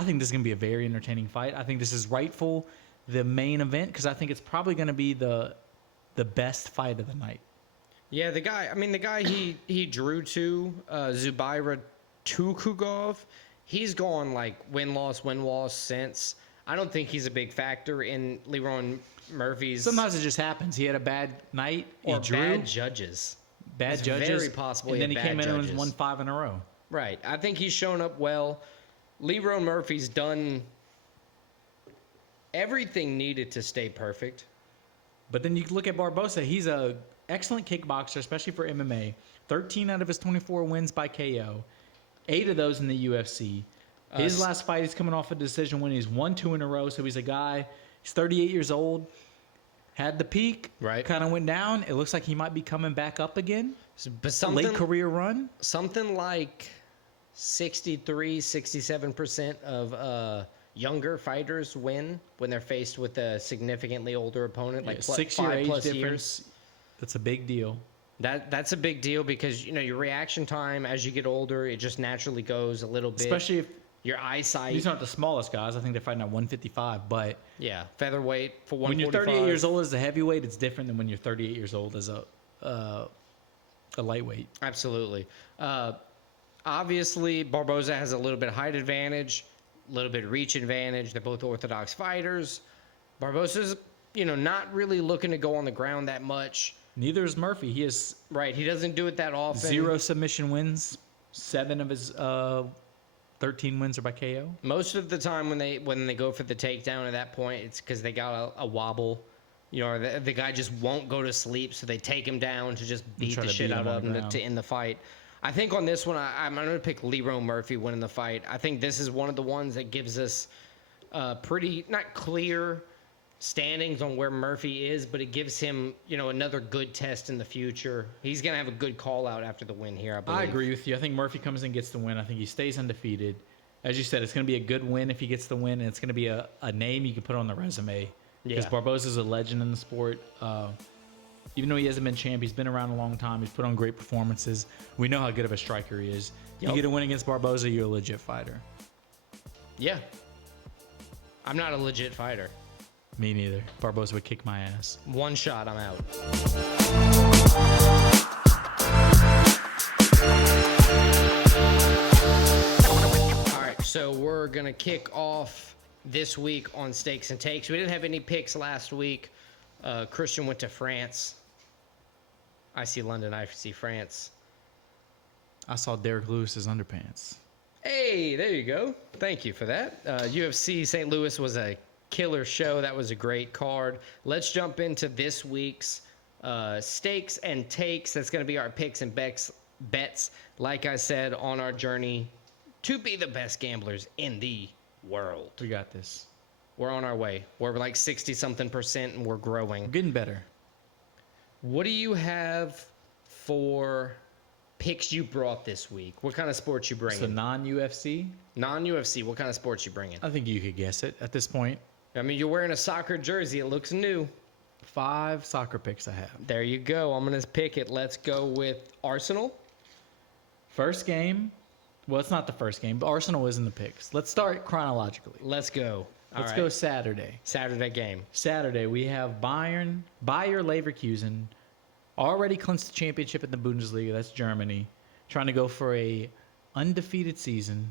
think this is going to be a very entertaining fight. I think this is rightful the main event because I think it's probably going to be the best fight of the night. Yeah, the guy he drew to, Zubaira Tukhugov, he's gone like win-loss since. I don't think he's a big factor in Lerone Murphy's. Sometimes it just happens. He had a bad night. Or bad judges. Bad judges. Very possible. And then he came in and won 5 in a row. Right. I think he's shown up well. Lerone Murphy's done everything needed to stay perfect. But then you look at Barboza. He's a excellent kickboxer, especially for MMA. 13 out of his 24 wins by KO. 8 of those in the UFC. His last fight, he's coming off a decision win. He's won 2 in a row. So he's a guy. He's 38 years old. Had the peak. Right. Kind of went down. It looks like he might be coming back up again. But late career run. Something like 63-67% of younger fighters win when they're faced with a significantly older opponent, like 6-year age difference. years. That's a big deal. That's a big deal because your reaction time as you get older, it just naturally goes a little bit. Especially if your eyesight. these aren't the smallest guys. I think they're fighting at 155. But yeah, featherweight for 145. when you're 38 years old as a heavyweight, it's different than when you're 38 years old as a lightweight. Absolutely. Obviously, Barboza has a little bit of height advantage, a little bit of reach advantage. They're both orthodox fighters. Barboza's, not really looking to go on the ground that much. Neither is Murphy. He has He doesn't do it that often. 0 submission wins. 7 of his 13 wins are by KO. Most of the time when they go for the takedown at that point, it's because they got a wobble. The guy just won't go to sleep, so they take him down to just beat the shit out of him to end the fight. I think on this one, I'm going to pick Leroy Murphy winning the fight. I think this is one of the ones that gives us pretty, not clear standings on where Murphy is, but it gives him, another good test in the future. He's going to have a good call out after the win here, I believe. I agree with you. I think Murphy comes in and gets the win. I think he stays undefeated. As you said, it's going to be a good win if he gets the win, and it's going to be a name you can put on the resume. Because Barboza's a legend in the sport. Even though he hasn't been champ, he's been around a long time. He's put on great performances. We know how good of a striker he is. You get a win against Barboza, you're a legit fighter. Yeah. I'm not a legit fighter. Me neither. Barboza would kick my ass. One shot, I'm out. All right, so we're going to kick off this week on Stakes and Takes. We didn't have any picks last week. Christian went to France. I see London, I see France. I saw Derek Lewis's underpants. Hey, there you go. Thank you for that. UFC St. Louis was a killer show. That was a great card. Let's jump into this week's Stakes and Takes. That's going to be our picks and bets. Like I said, on our journey to be the best gamblers in the world. We got this. We're on our way. We're like 60-something% and we're growing. We're getting better. What do you have for picks you brought this week? What kind of sports you bringing? So non-UFC? Non-UFC. What kind of sports you bringing? I think you could guess it at this point. I mean, you're wearing a soccer jersey. It looks new. 5 soccer picks I have. There you go. I'm going to pick it. Let's go with Arsenal. First game. Well, it's not the first game, but Arsenal is in the picks. Let's start chronologically. Let's go. Let's go Saturday. Saturday game. Saturday, we have Bayer Leverkusen, already clinched the championship in the Bundesliga. That's Germany. Trying to go for a undefeated season.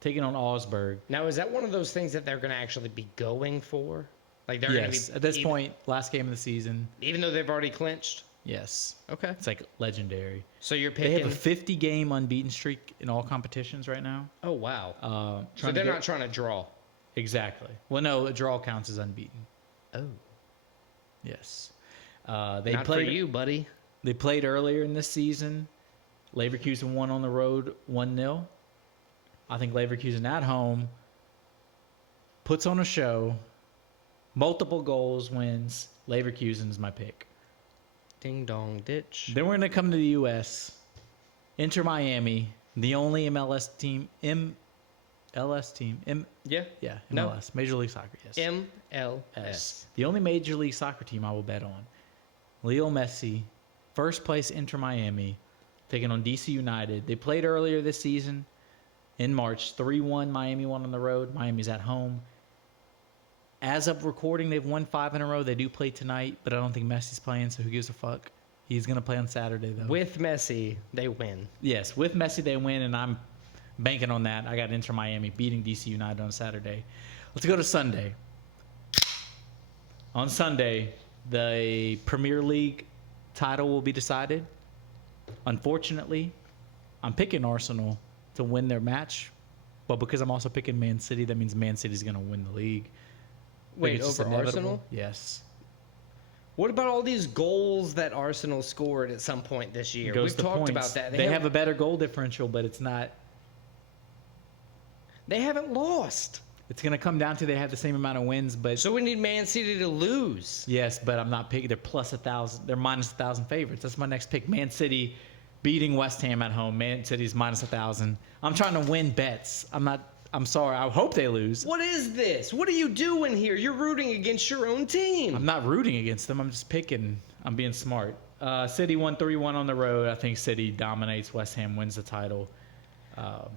Taking on Augsburg. Now, is that one of those things that they're going to actually be going for? Like they're going to be at this point, last game of the season. Even though they've already clinched? Yes. Okay. It's like legendary. So you're picking. They have a 50-game unbeaten streak in all competitions right now. Oh, wow. So they're not trying to draw. Exactly. Well, no, a draw counts as unbeaten. Oh. Yes. Not for you, buddy. They played earlier in this season. Leverkusen won on the road 1-0. I think Leverkusen at home puts on a show. Multiple goals, wins. Leverkusen is my pick. Ding dong ditch. Then we're going to come to the U.S. Inter Miami, the only MLS team. Yeah. Yeah, MLS. No. Major League Soccer, yes. MLS. The only Major League Soccer team I will bet on. Leo Messi, first place Inter Miami, taking on DC United. They played earlier this season in March. 3-1, Miami won on the road. Miami's at home. As of recording, they've won 5 in a row. They do play tonight, but I don't think Messi's playing, so who gives a fuck? He's going to play on Saturday, though. With Messi, they win. Yes, with Messi, they win, and I'm banking on that. I got Inter Miami beating DC United on Saturday. Let's go to Sunday. On Sunday, the Premier League title will be decided. Unfortunately, I'm picking Arsenal to win their match, but because I'm also picking Man City, that means Man City's going to win the league. Wait, over Arsenal? Yes. What about all these goals that Arsenal scored at some point this year? We've talked about that. They have a better goal differential, but it's not. They haven't lost. It's going to come down to they have the same amount of wins, but So we need Man City to lose. yes, but I'm not picking. They're plus 1,000. They're minus 1,000 favorites. That's my next pick. Man City beating West Ham at home. Man City's minus 1,000. I'm trying to win bets. I'm not I'm sorry. I hope they lose. What is this? What are you doing here? You're rooting against your own team. I'm not rooting against them. I'm just picking. I'm being smart. City won 3-1 on the road. I think City dominates. West Ham wins the title.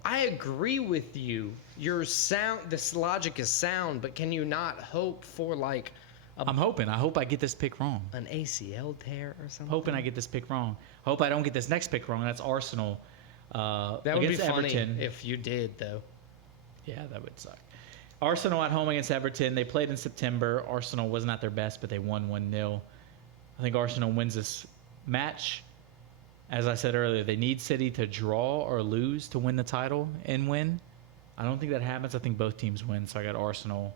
I agree with you. This logic is sound, but can you not hope for like I'm hoping. I hope I get this pick wrong. an ACL tear or something? Hoping I get this pick wrong. Hope I don't get this next pick wrong. That's Arsenal. That would be against funny Everton. if you did, though. Yeah, that would suck. Arsenal at home against Everton. They played in September. Arsenal was not their best, but they won 1-0. I think Arsenal wins this match. As I said earlier, they need City to draw or lose to win the title and win. I don't think that happens. I think both teams win, so I got Arsenal.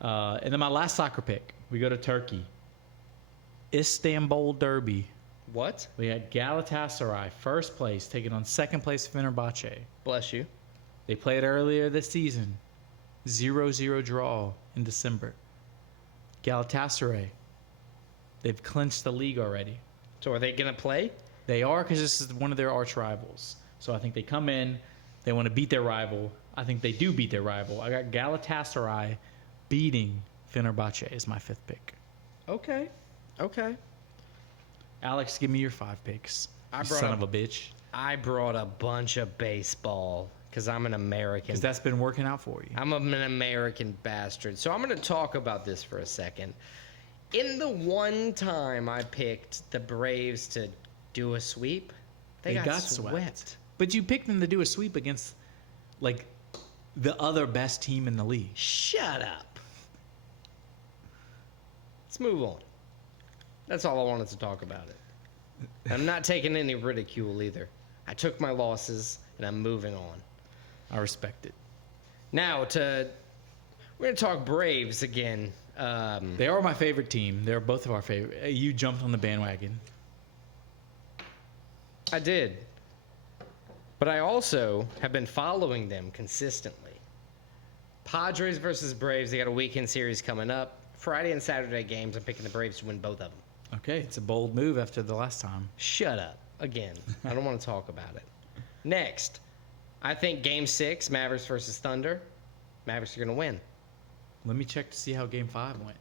And then my last soccer pick, we go to Turkey. Istanbul Derby. What? We had Galatasaray, first place, taking on second place Fenerbahce. Bless you. They played earlier this season. 0-0 draw in December. Galatasaray, they've clinched the league already. So are they going to play? They are, because this is one of their arch rivals. So I think they come in, they want to beat their rival. I think they do beat their rival. I got Galatasaray beating Fenerbahce as my 5th pick. Okay. Alex, give me your 5 picks. You son of a bitch. I brought a bunch of baseball because I'm an American. Because that's been working out for you. I'm an American bastard. So I'm going to talk about this for a second. In the one time I picked the Braves to do a sweep, they got swept. But you picked them to do a sweep against, like, the other best team in the league. Shut up. Let's move on. That's all I wanted to talk about it. I'm not taking any ridicule either. I took my losses, and I'm moving on. I respect it. Now, we're going to talk Braves again. They are my favorite team. They're both of our favorite. You jumped on the bandwagon. I did. But I also have been following them consistently. Padres versus Braves. They got a weekend series coming up. Friday and Saturday games. I'm picking the Braves to win both of them. Okay, it's a bold move after the last time. Shut up. Again. I don't want to talk about it. Next, I think Game 6, Mavericks versus Thunder. Mavericks are going to win. Let me check to see how Game 5 went.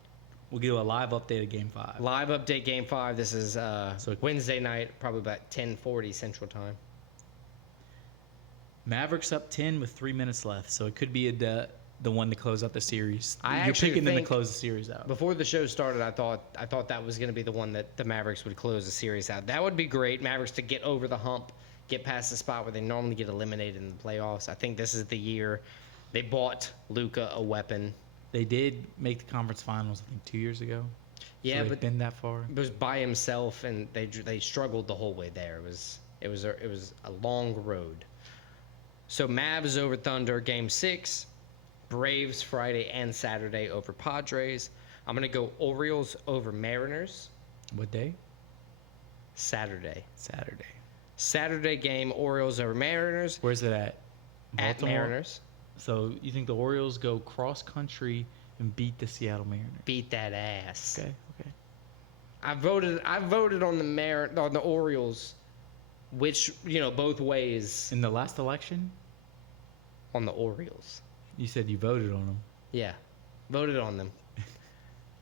We'll do a live update of Game 5. Live update Game 5. This is Wednesday night, probably about 10:40 Central Time. Mavericks up 10 with 3 minutes left, so it could be the one to close out the series. I You're actually picking them to think close the series out. Before the show started, I thought that was going to be the one that the Mavericks would close the series out. That would be great. Mavericks to get over the hump, get past the spot where they normally get eliminated in the playoffs. I think this is the year they bought Luka a weapon. They did make the conference finals, I think, 2 years ago. Yeah, so they've but been that far. it was by himself, and they struggled the whole way there. It was a long road. So Mavs over Thunder, Game 6. Braves Friday and Saturday over Padres. I'm going to go Orioles over Mariners. What day? Saturday. Saturday Game, Orioles over Mariners. Where's it at? At Baltimore? Mariners. So you think the Orioles go cross country and beat the Seattle Mariners? Beat that ass. Okay. I voted on the Orioles, which, both ways In the last election, on the Orioles. you said you voted on them. Yeah. Voted on them.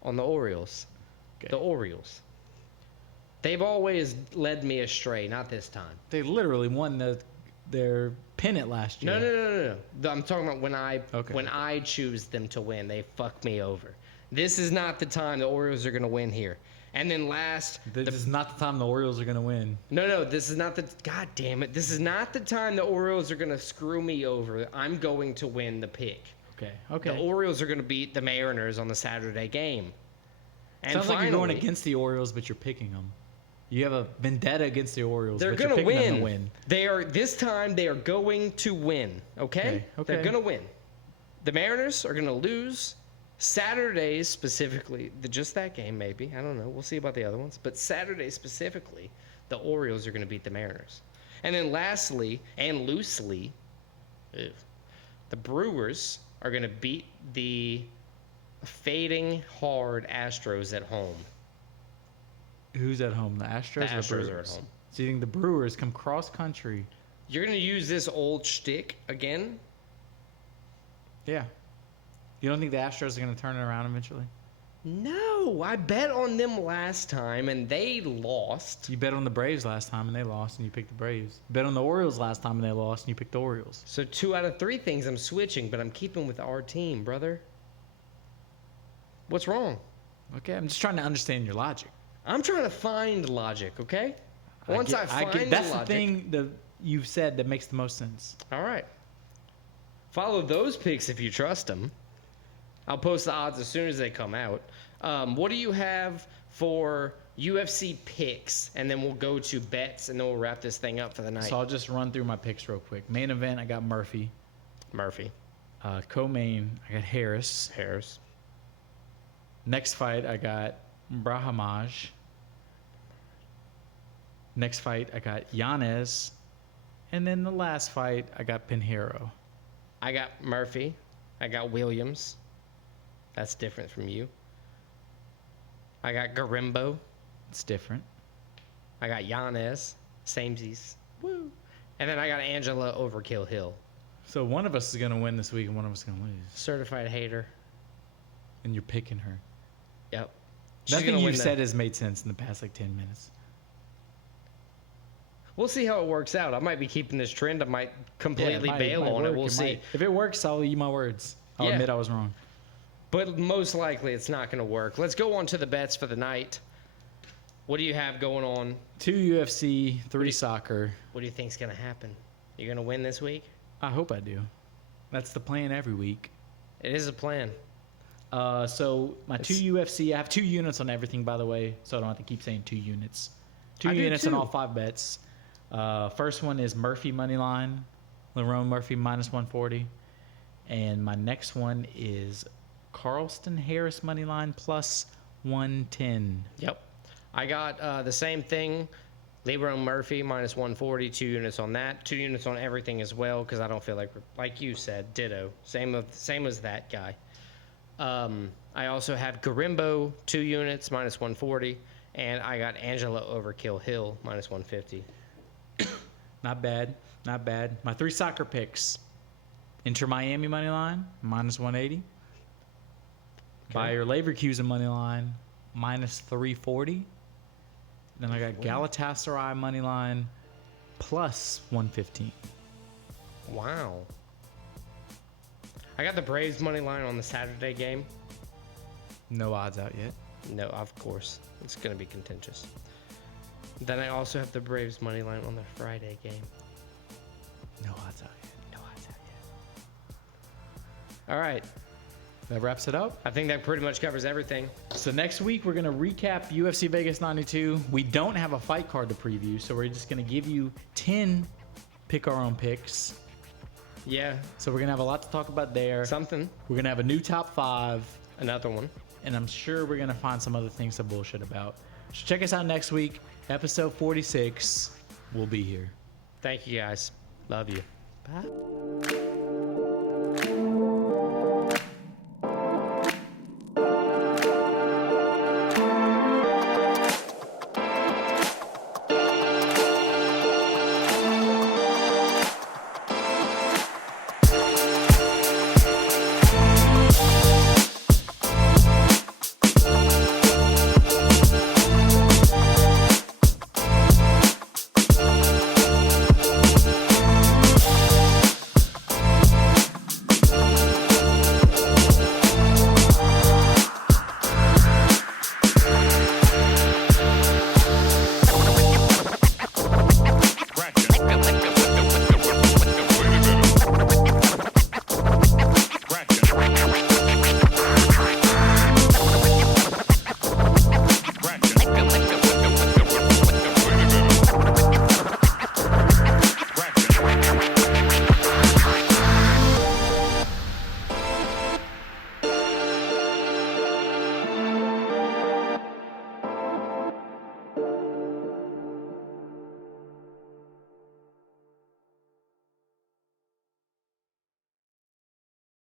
On the Orioles. Okay. The Orioles. They've always led me astray, not this time. They literally won their pennant last year. No. I'm talking about when Okay. I choose them to win, they fuck me over. This is not the time the Orioles are going to win here. And then last, This is not the time the Orioles are going to win. no, this is not the. God damn it! This is not the time the Orioles are going to screw me over. I'm going to win the pick. Okay. The Orioles are going to beat the Mariners on the Saturday game. And Sounds like you're going finally, against the Orioles, but you're picking them. You have a vendetta against the Orioles, They're but you're going to picking them win. to win. This time they are going to win. Okay? Okay. They're going to win. The Mariners are going to lose. Saturdays specifically, just that game maybe. I don't know. We'll see about the other ones. But Saturday specifically, the Orioles are going to beat the Mariners. And then lastly, and loosely, the Brewers are going to beat the fading hard Astros at home. Who's at home? The Astros, The or Astros the Brewers? are at home. So you think the Brewers come cross country? You're going to use this old shtick again? Yeah. You don't think the Astros are going to turn it around eventually? No, I bet on them last time and they lost. You bet on the Braves last time and they lost, and you picked the Braves. You bet on the Orioles last time and they lost, and you picked the Orioles. So 2 out of 3 things I'm switching, but I'm keeping with our team, brother. What's wrong? Okay, I'm just trying to understand your logic. I'm trying to find logic, okay? Once I find the that's logic. the thing that you've said that makes the most sense. All right. Follow those picks if you trust them. I'll post the odds as soon as they come out. What do you have for UFC picks? And then we'll go to bets, and then we'll wrap this thing up for the night. So I'll just run through my picks real quick. Main event, I got Murphy. Co-main, I got Harris. Next fight, I got Brahimaj. Next fight, I got Yanez. And then the last fight, I got Pinheiro. I got Murphy. I got Williams. That's different from you. I got Garimbo. It's different. I got Yanez. Samesies. Woo. And then I got Angela Overkill Hill. So one of us is going to win this week and one of us is going to lose. Certified hater. And you're picking her. Yep. Nothing you've said has made sense in the past 10 minutes. We'll see how it works out. I might be keeping this trend. I might completely bail on it. We'll see. If it works, I'll eat my words. I'll admit I was wrong. But most likely it's not going to work. Let's go on to the bets for the night. What do you have going on? 2 UFC, 3 soccer. What do you think's going to happen? You're going to win this week? I hope I do. That's the plan every week. It is a plan. So my 2 UFC, I have 2 units on everything, by the way, so I don't have to keep saying 2 units. 2 units on all 5 bets. First one is Murphy moneyline, Lerone Murphy minus 140, and my next one is Carlston Harris moneyline plus 110. Yep, I got the same thing. Lerone Murphy minus 140, 2 units on that, 2 units on everything as well, because I don't feel like you said, ditto. Same as that guy. I also have Garimbo 2 units minus 140, and I got Angela Overkill Hill minus 150. Not bad. My 3 soccer picks. Inter Miami money line minus 180. Bayer Leverkusen money line minus 340. Then I got Galatasaray money line plus 115. Wow. I got the Braves money line on the Saturday game. No odds out yet. No, of course. It's going to be contentious. Then I also have the Braves money line on the Friday game. No odds out yet. All right. That wraps it up. I think that pretty much covers everything. So next week, we're going to recap UFC Vegas 92. We don't have a fight card to preview, so we're just going to give you 10 pick our own picks. Yeah. So we're going to have a lot to talk about there. Something. We're going to have a new top 5. Another one. And I'm sure we're going to find some other things to bullshit about. So check us out next week. Episode 46. We'll be here. Thank you, guys. Love you. Bye.